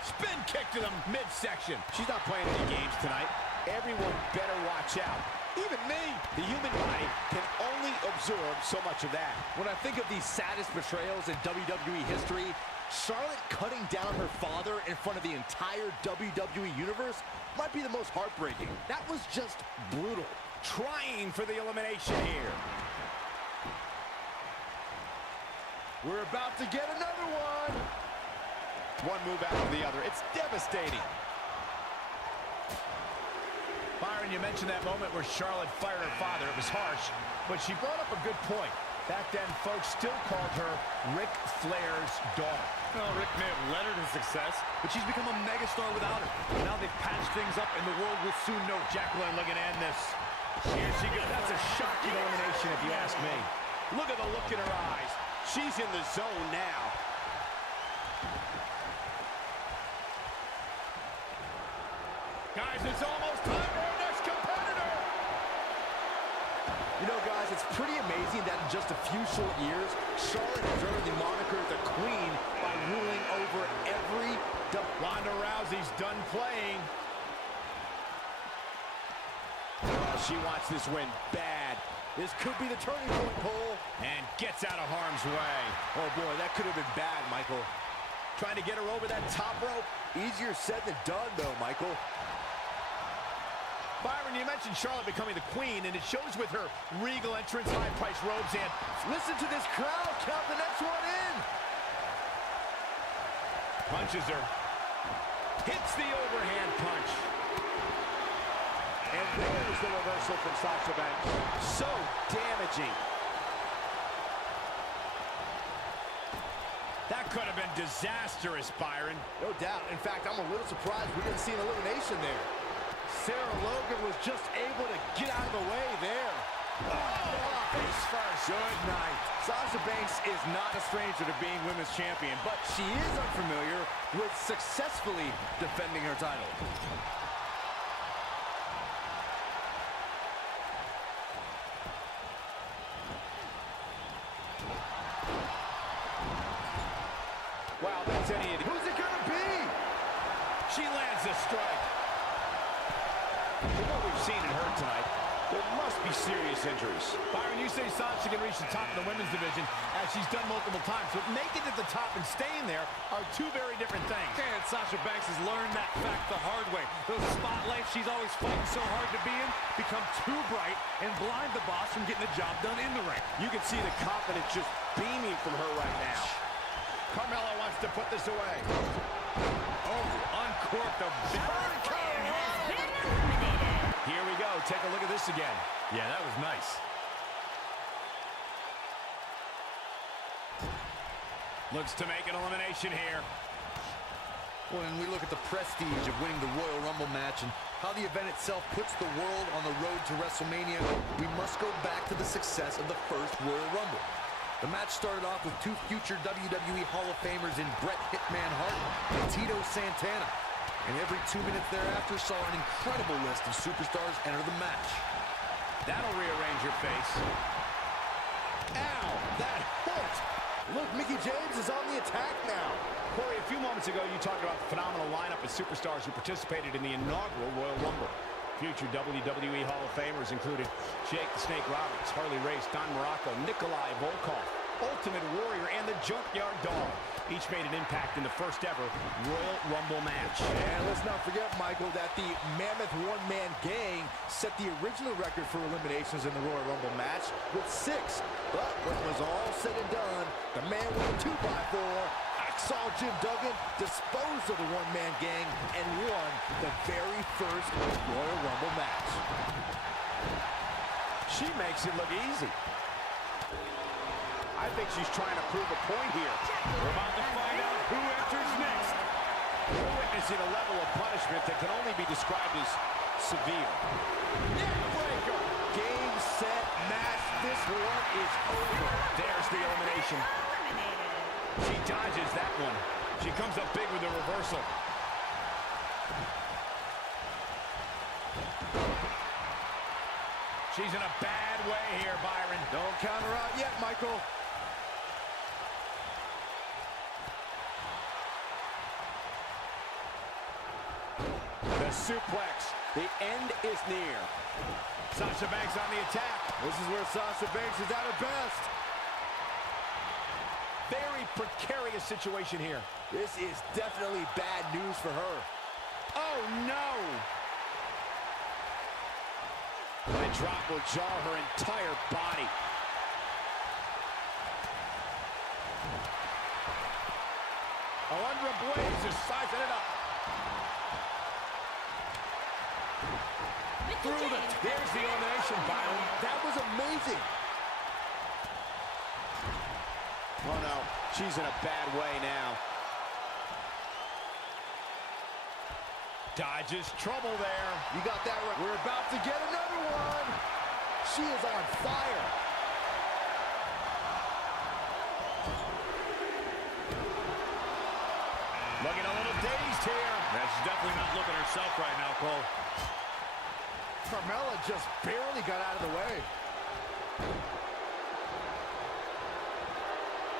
Spin kick to the midsection. She's not playing any games tonight. Everyone better watch out. Even me. The human body can only absorb so much of that. When I think of these saddest betrayals in WWE history, Charlotte cutting down her father in front of the entire WWE Universe might be the most heartbreaking. That was just brutal. Trying for the elimination here. We're about to get another one. One move after the other. It's devastating. Byron, you mentioned that moment where Charlotte fired her father. It was harsh, but she brought up a good point. Back then, folks still called her Ric Flair's daughter. Well, Rick may have led her to success, but she's become a megastar without her. Now they've patched things up, and the world will soon know Jacqueline looking to end this. Here she goes. That's a shocking elimination, if you ask me. Look at the look in her eyes. She's in the zone now. Guys, it's almost time for our next competitor. You know, guys, it's pretty amazing that in just a few short years, Charlotte has earned the moniker the Queen by ruling over every... Ronda Rousey's done playing. She wants this win bad. This could be the turning point, Cole. And gets out of harm's way. Oh, boy, that could have been bad, Michael. Trying to get her over that top rope. Easier said than done, though, Michael. Byron, you mentioned Charlotte becoming the queen, and it shows with her regal entrance, high-priced robes, and listen to this crowd. Count the next one in. Punches her. Hits the overhand punch. And there's the reversal from Sasha Banks. So damaging. That could have been disastrous, Byron. No doubt. In fact, I'm a little surprised we didn't see an elimination there. Sarah Logan was just able to get out of the way there. Oh, face first. Good night. Sasha Banks is not a stranger to being women's champion, but she is unfamiliar with successfully defending her title. Wow, that's any idiot. Who's it gonna be? She lands a strike. From what we've seen and heard tonight, there must be serious injuries. Byron, you say Sasha can reach the top of the women's division, as she's done multiple times, but making it to the top and staying there are two very different things. And Sasha Banks has learned that fact the hard way. Those spotlights she's always fighting so hard to be in become too bright and blind the boss from getting the job done in the ring. You can see the confidence just beaming from her right now. Carmella wants to put this away. Oh, uncorked the Charlotte Flair has been eliminated. Here we go. Take a look at this again. Yeah, that was nice. Looks to make an elimination here. When we look at the prestige of winning the Royal Rumble match and how the event itself puts the world on the road to WrestleMania, we must go back to the success of the first Royal Rumble. The match started off with two future WWE Hall of Famers in Bret Hitman Hart and Tito Santana. And every 2 minutes thereafter saw an incredible list of superstars enter the match. That'll rearrange your face. Ow! That hurt! Look, Mickey James is on the attack now. Corey, a few moments ago, you talked about the phenomenal lineup of superstars who participated in the inaugural Royal Rumble. Future WWE Hall of Famers included Jake the Snake Roberts, Harley Race, Don Morocco, Nikolai Volkov, Ultimate Warrior, and the Junkyard Dog. Each made an impact in the first ever Royal Rumble match. And let's not forget, Michael, that the Mammoth One-Man Gang set the original record for eliminations in the Royal Rumble match with 6. But when it was all said and done, the man with the 2x4, Hacksaw Jim Duggan, disposed of the One-Man Gang and won the very first Royal Rumble match. She makes it look easy. I think she's trying to prove a point here. We're about to find out who enters next. We're witnessing a level of punishment that can only be described as severe. Neckbreaker! Game, set, match. This one is over. There's the elimination. She dodges that one. She comes up big with a reversal. She's in a bad way here, Byron. Don't count her out yet, Michael. The suplex. The end is near. Sasha Banks on the attack. This is where Sasha Banks is at her best. Very precarious situation here. This is definitely bad news for her. Oh, no! That drop will jar her entire body. Alundra Blaze is sizing it up. There's the elimination, Byron. That was amazing. Oh, no. She's in a bad way now. Dodges trouble there. You got that right. We're about to get another one. She is on fire. Looking a little dazed here. Yeah, she's definitely not looking herself right now, Cole. Carmella just barely got out of the way.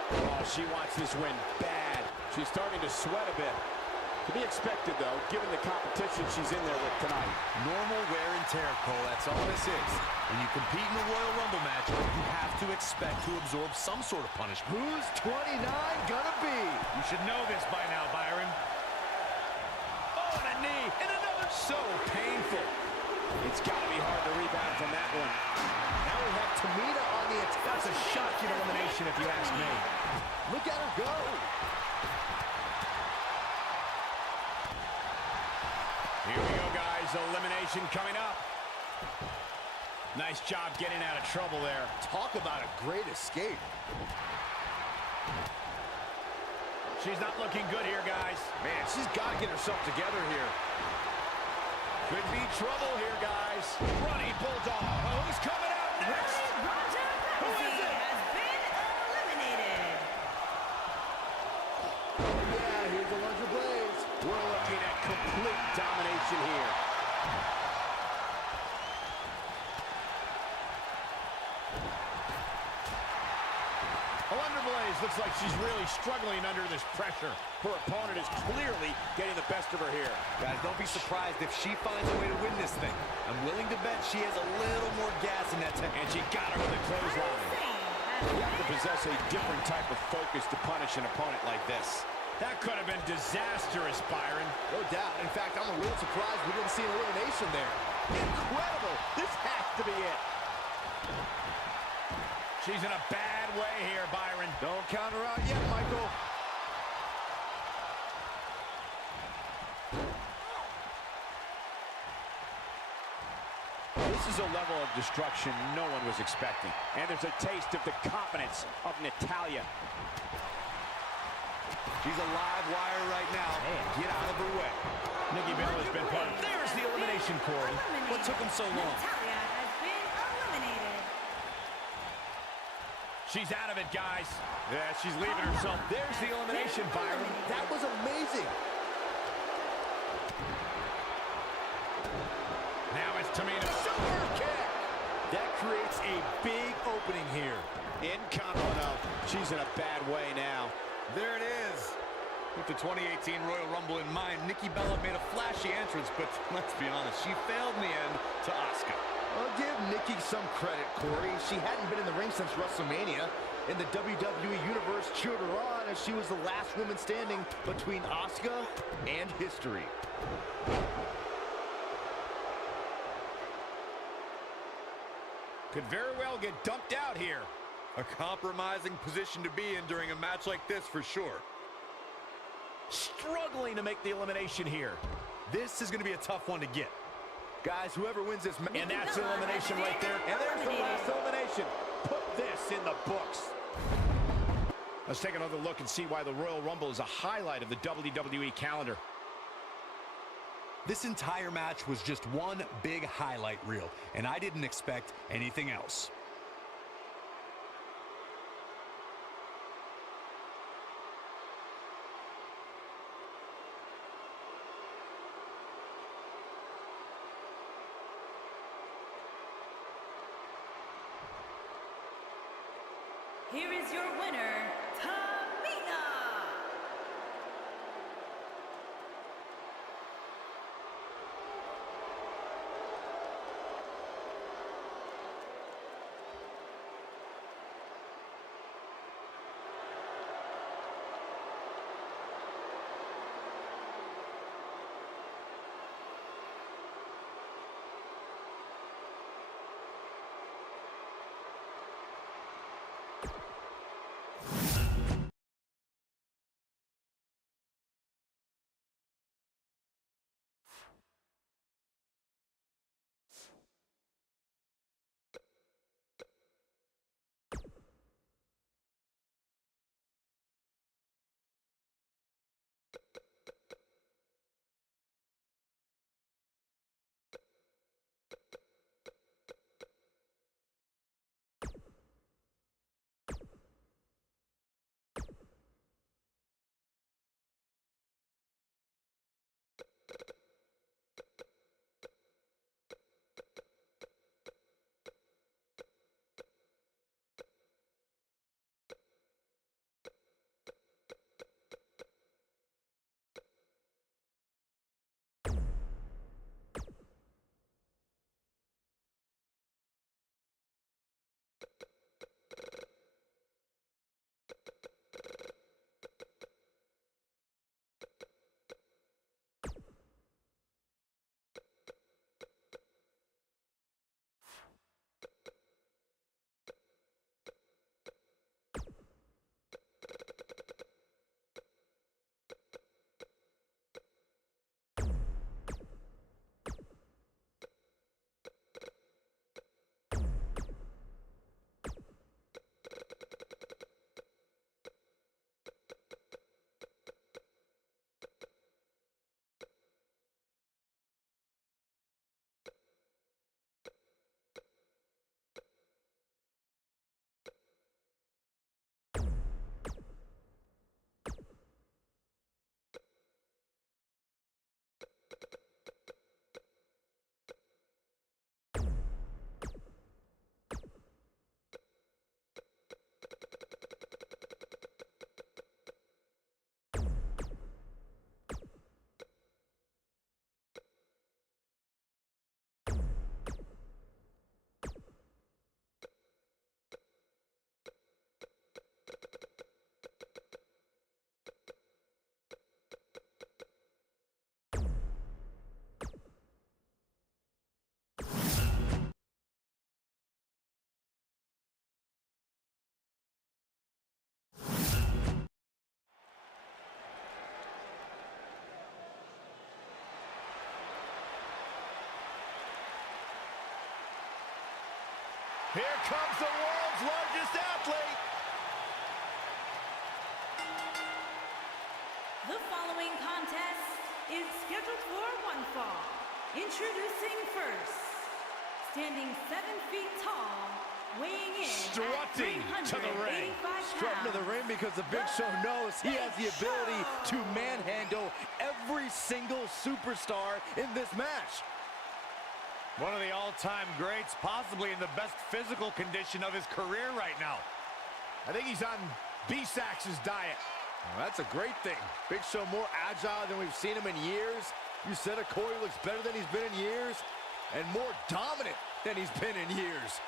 Oh, she wants this win bad. She's starting to sweat a bit. To be expected, though, given the competition she's in there with tonight. Normal wear and tear, Cole. That's all this is. When you compete in a Royal Rumble match, you have to expect to absorb some sort of punishment. Who's 29 gonna be? You should know this by now, Byron. Oh, and a knee, and another. So painful. It's got to be hard to rebound from that one. Now we have Tamina on the attack. That's a shocking elimination, if you ask me. Look at her go. Here we go, guys. Elimination coming up. Nice job getting out of trouble there. Talk about a great escape. She's not looking good here, guys. Man, she's got to get herself together here. Could be trouble here, guys. Running Bulldog. Oh, who's coming out next? Who is it? Has been eliminated. Yeah, here's the Lunger Blaze. We're looking at complete domination here. Lunger Blaze looks like she's really struggling under this pressure. Her opponent is clearly getting the best of her here. Guys, don't be surprised if she finds a way to win this thing. I'm willing to bet she has a little more gas in that tank. And she got her with a clothesline. You have to possess a different type of focus to punish an opponent like this. That could have been disastrous, Byron. No doubt. In fact, I'm a little surprised we didn't see an elimination there. Incredible. This has to be it. She's in a bad way here, Byron. Don't count her out yet, Michael. This is a level of destruction no one was expecting. And there's a taste of the confidence of Natalya. She's a live wire right now. Get out of her way. Nikki Bella has been part of... There's the elimination, Corey. What took him so long? Natalya has been eliminated. She's out of it, guys. Yeah, she's leaving herself. There's the elimination, Byron. That was amazing. Now it's Tamina. Super kick. That creates a big opening here. Incontinent. She's in a bad way now. There it is. With the 2018 Royal Rumble in mind, Nikki Bella made a flashy entrance, but let's be honest, she failed in the end to Asuka. I'll give Nikki some credit, Corey. She hadn't been in the ring since WrestleMania, and the WWE Universe cheered her on as she was the last woman standing between Asuka and history. Could very well get dumped out here. A compromising position to be in during a match like this for sure. Struggling to make the elimination here. This is going to be a tough one to get. Guys, whoever wins this match... And that's elimination right there. And there's the last elimination. Put this in the books. Let's take another look and see why the Royal Rumble is a highlight of the WWE calendar. This entire match was just one big highlight reel, and I didn't expect anything else. Here is your winner, Here comes the world's largest athlete. The following contest is scheduled for one fall. Introducing first, standing 7 feet tall, weighing in Strutting at to the ring. 385 pounds. Strutting to the ring because the Big Show knows he has the ability to manhandle every single superstar in this match. One of the all-time greats, possibly in the best physical condition of his career right now. I think he's on B-Sax's diet. Well, that's a great thing. Big Show more agile than we've seen him in years. You said it, Corey looks better than he's been in years, and more dominant than he's been in years.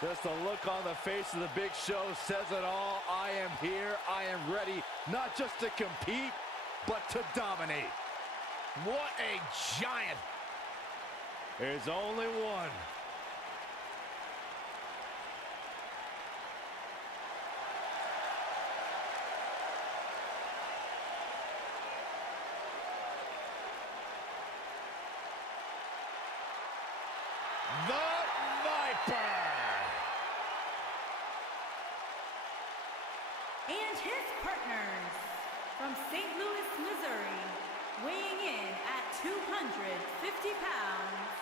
Just a look on the face of the Big Show says it all. I am here, I am ready, not just to compete, but to dominate. What a giant. There's only one. The Viper. And his partners, from St. Louis, Missouri, weighing in at 250 pounds,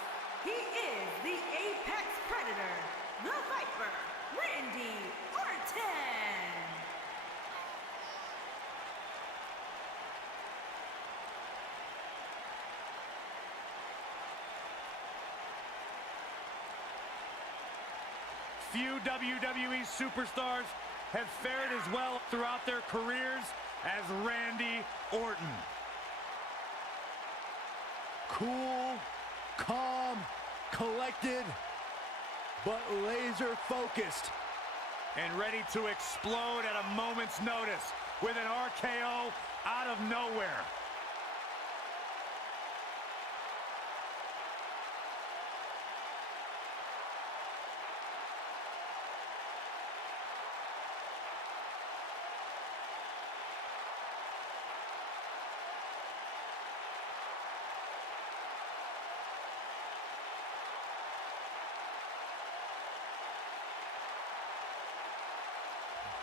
he is the Apex Predator, the Viper, Randy Orton. Few WWE superstars have fared as well throughout their careers as Randy Orton. Cool, calm, collected, but laser focused. And ready to explode at a moment's notice with an RKO out of nowhere.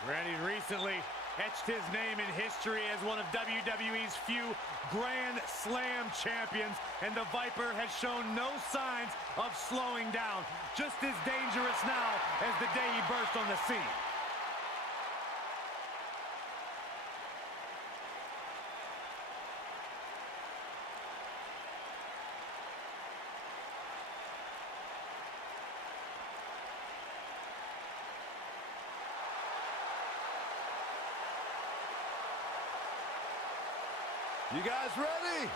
Randy recently etched his name in history as one of WWE's few Grand Slam champions, and the Viper has shown no signs of slowing down. Just as dangerous now as the day he burst on the scene. You guys ready?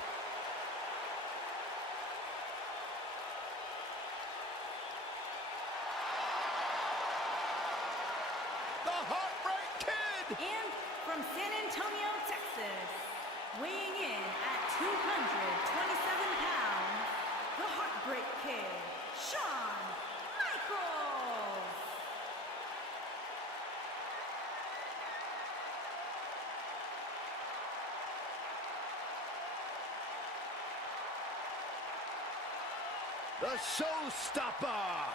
The Heartbreak Kid! And from San Antonio, Texas, weighing in at 227 pounds, the Heartbreak Kid, Shawn Michaels. The showstopper!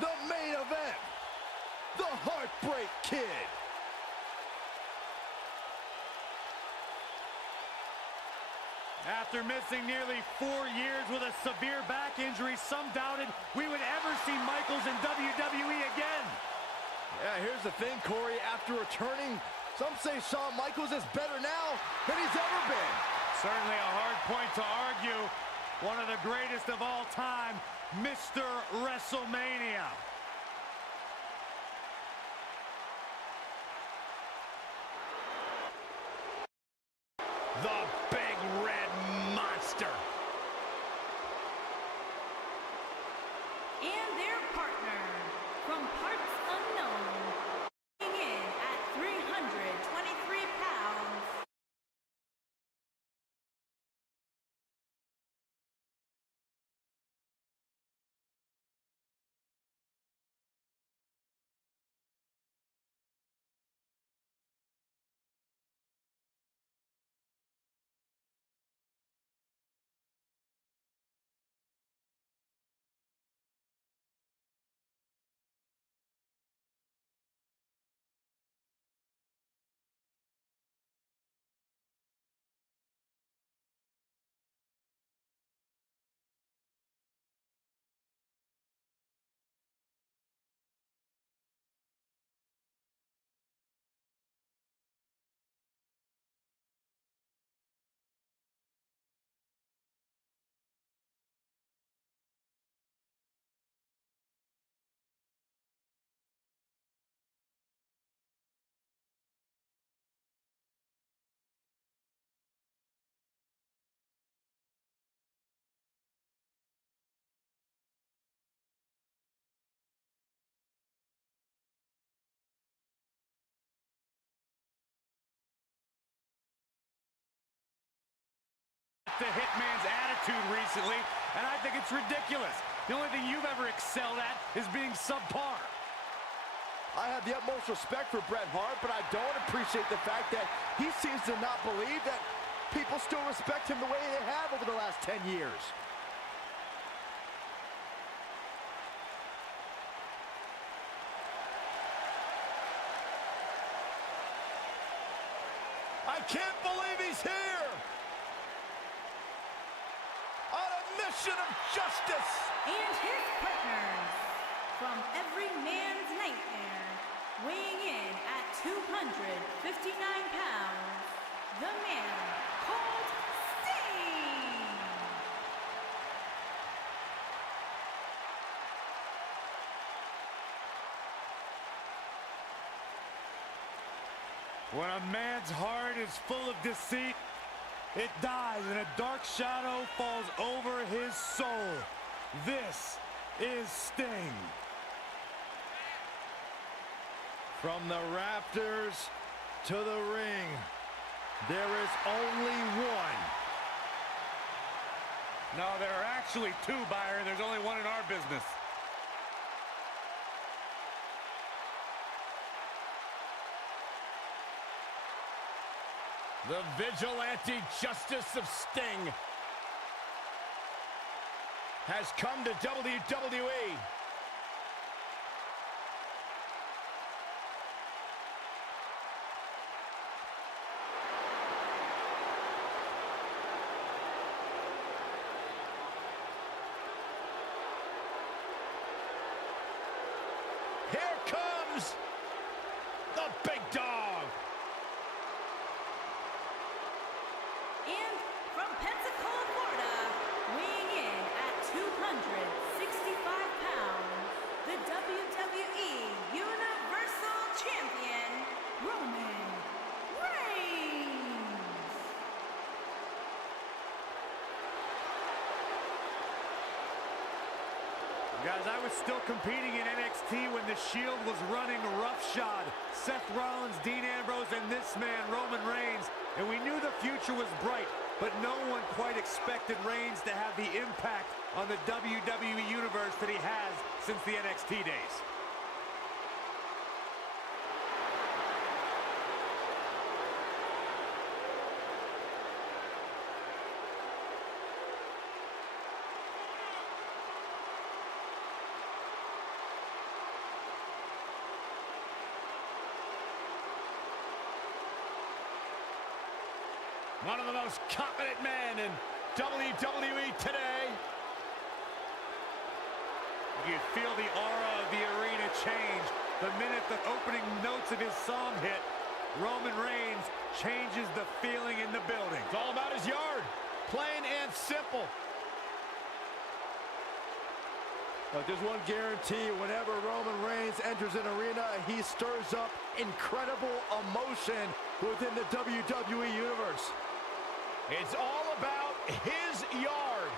The main event! The Heartbreak Kid! After missing nearly 4 years with a severe back injury, some doubted we would ever see Michaels in WWE again. Yeah, here's the thing, Corey. After returning, some say Shawn Michaels is better now than he's ever been. Certainly a hard point to argue. One of the greatest of all time, Mr. WrestleMania. The Big Red Monster. And their partner, from parts unknown, weighing in at 323 pounds, the Hitman's attitude recently, and I think it's ridiculous. The only thing you've ever excelled at is being subpar. I have the utmost respect for Bret Hart, but I don't appreciate the fact that he seems to not believe that people still respect him the way they have over the last 10 years. I can't believe he's here! On a mission of justice! And his partners, from every man's nightmare, weighing in at 259 pounds, the man called Sting! When a man's heart is full of deceit, it dies and a dark shadow falls over his soul. This is Sting. From the rafters to the ring, there is only one. No, there are actually two, Byron. There's only one in our business. The vigilante justice of Sting has come to WWE. Here comes the big dog. And from Pensacola, Florida, weighing in at 265 pounds, the WWE Universal Champion, Roman Reigns. Guys, I was still competing in NXT when the Shield was running roughshod. Seth Rollins, Dean Ambrose, and this man, Roman Reigns. And we knew the future was bright, but no one quite expected Reigns to have the impact on the WWE Universe that he has since the NXT days. One of the most confident men in WWE today. You feel the aura of the arena change the minute the opening notes of his song hit. Roman Reigns changes the feeling in the building. It's all about his yard. Plain and simple. But there's one guarantee: whenever Roman Reigns enters an arena, he stirs up incredible emotion within the WWE Universe. It's all about his yard.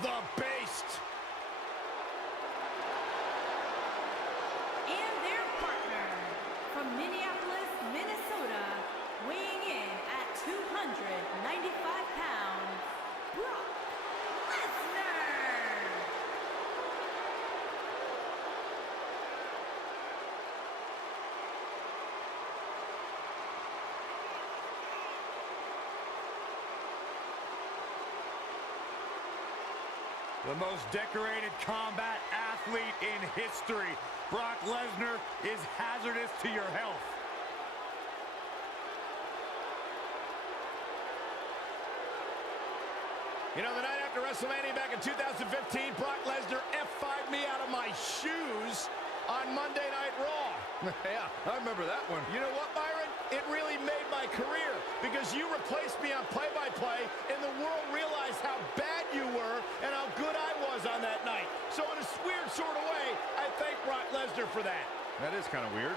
The Beast. And their partner, from Minneapolis, Minnesota, weighing in at 295 pounds, Brock Lesnar. The most decorated combat athlete in history. Brock Lesnar is hazardous to your health. You know, the night after WrestleMania back in 2015, Brock Lesnar F5'd me out of my shoes on Monday Night Raw. Yeah, I remember that one. You know what, Byron? It really made my career because you replaced me on play-by-play, and the world realized how bad you were and how good I was on that night. So in a weird sort of way, I thank Brock Lesnar for that. That is kind of weird.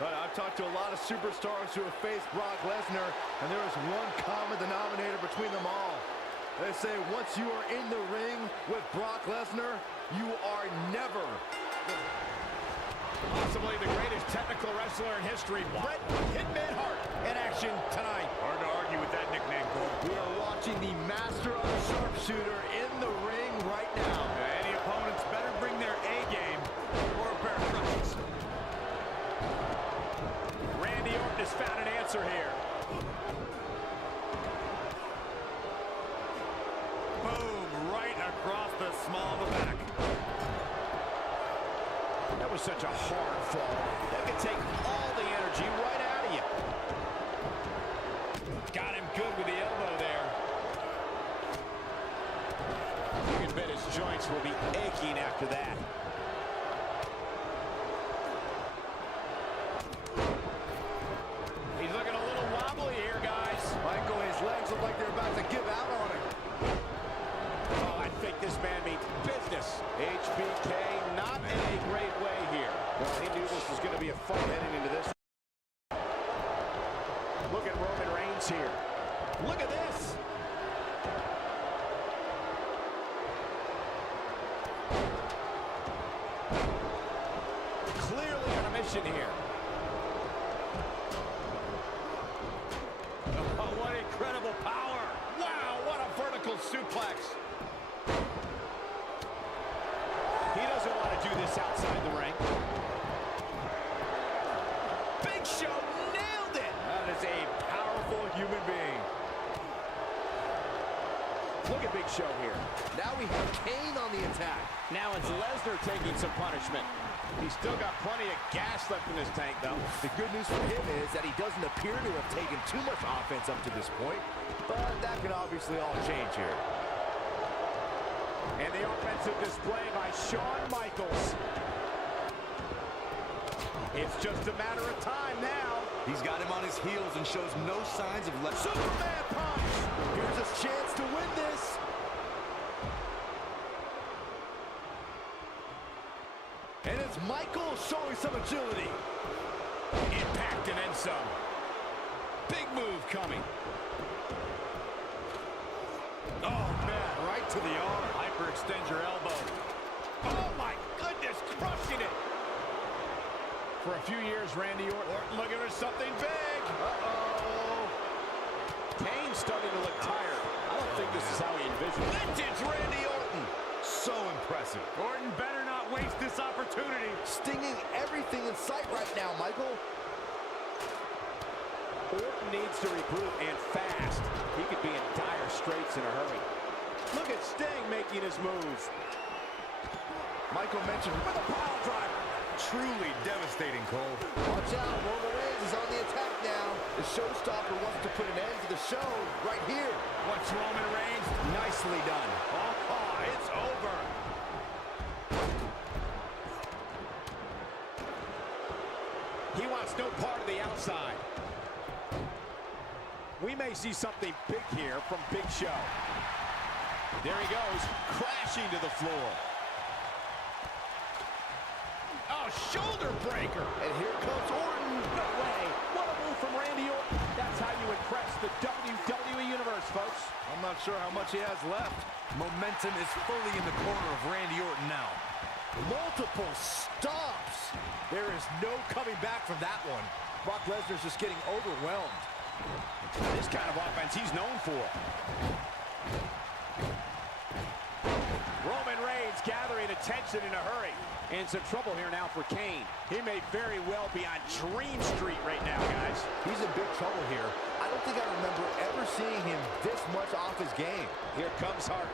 But I've talked to a lot of superstars who have faced Brock Lesnar, and there is one common denominator between them all. They say once you are in the ring with Brock Lesnar, you are never Possibly the greatest technical wrestler in history, Bret Hitman Hart, in action tonight. Hard to argue with that nickname, Cole. We are watching the master of the sharpshooter in the ring right now. Any opponents better bring their A game or a pair of crutches. Randy Orton has found an answer here. Boom, right across the small of the back. That was such a hard fall. That could take all the energy right out of you. Got him good with the elbow there. You can bet his joints will be aching after that. He's looking a little wobbly here, guys. Michael, his legs look like they're about to give out on him. Oh, I think this man means business. HBK not in a great way here. Well, he knew this was going to be a fight heading into this. Look at Roman Reigns here. Look at this. Clearly on a mission here. Oh, what incredible power. Wow, what a vertical suplex. He doesn't want to do this outside the ring. Big Show nailed it. That is a powerful human being. Look at Big Show here. Now we have Kane on the attack. Now it's Lesnar taking some punishment. He's still got plenty of gas left in his tank, though. The good news for him is that he doesn't appear to have taken too much offense up to this point, but that can obviously all change here. And the offensive display by Shawn Michaels. It's just a matter of time now. He's got him on his heels and shows no signs of letting. Superman punch! Here's his chance to win this. And it's Michael showing some agility. Impact and then some. Big move coming. Oh, man, right to the arm. Hyperextend your elbow. Oh, my goodness, crushing it. For a few years, Randy Orton looking for something big. Uh-oh. Kane's starting to look tired. I don't think this is how he envisioned it. Vintage Randy Orton. So impressive. Orton better not waste this opportunity. Stinging everything in sight right now, Michael. Orton needs to regroup, and fast. He could be in dire straits in a hurry. Look at Sting making his move. Michael mentioned With a pile driver. Truly devastating, Cole. watch out, Roman Reigns is on the attack now. The showstopper wants to put an end to the show right here. What's Roman Reigns? Nicely done. Oh, it's over. He wants no part of the outside. We may see something big here from Big Show. There he goes, crashing to the floor. Oh, shoulder breaker. And here comes Orton. No way. What a move from Randy Orton. That's how you impress the WWE Universe, folks. I'm not sure how much he has left. Momentum is fully in the corner of Randy Orton now. Multiple stops. There is no coming back from that one. Brock Lesnar's just getting overwhelmed. This kind of offense he's known for. Roman Reigns gathering attention in a hurry. And some trouble here now for Kane. He may very well be on Dream Street right now, guys. He's in big trouble here. I don't think I remember ever seeing him this much off his game. Here comes Hart.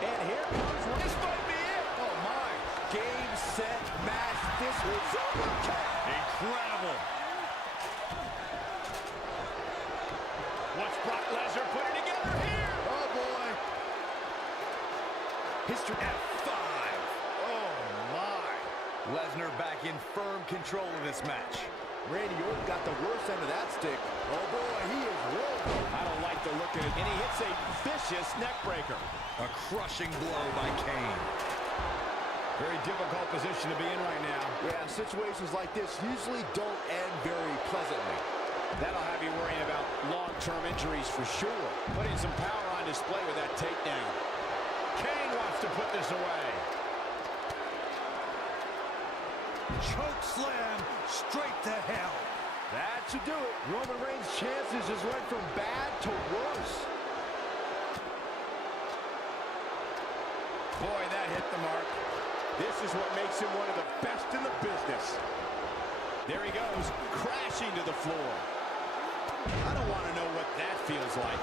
And here comes one. This might be it. Oh, my. Game, set, match. This was over. Incredible. What's Brock Lesnar putting together here? Oh, boy. History F5. Oh, my. Lesnar back in firm control of this match. Randy Orton got the worst end of that stick. Oh, boy, he is rolling. I don't like the look at it. And he hits a vicious neck breaker. A crushing blow by Kane. Very difficult position to be in right now. Yeah, situations like this usually don't end very pleasantly. That'll have you worrying about long-term injuries for sure. Putting some power on display with that takedown. Kane wants to put this away. Choke slam straight to hell. That should do it. Roman Reigns' chances just went from bad to worse. Boy, that hit the mark. This is what makes him one of the best in the business. There he goes, crashing to the floor. I don't want to know what that feels like.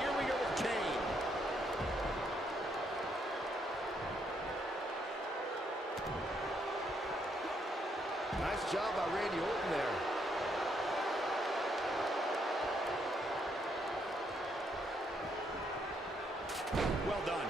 Here we go with Kane. Nice job by Randy Orton there. Well done.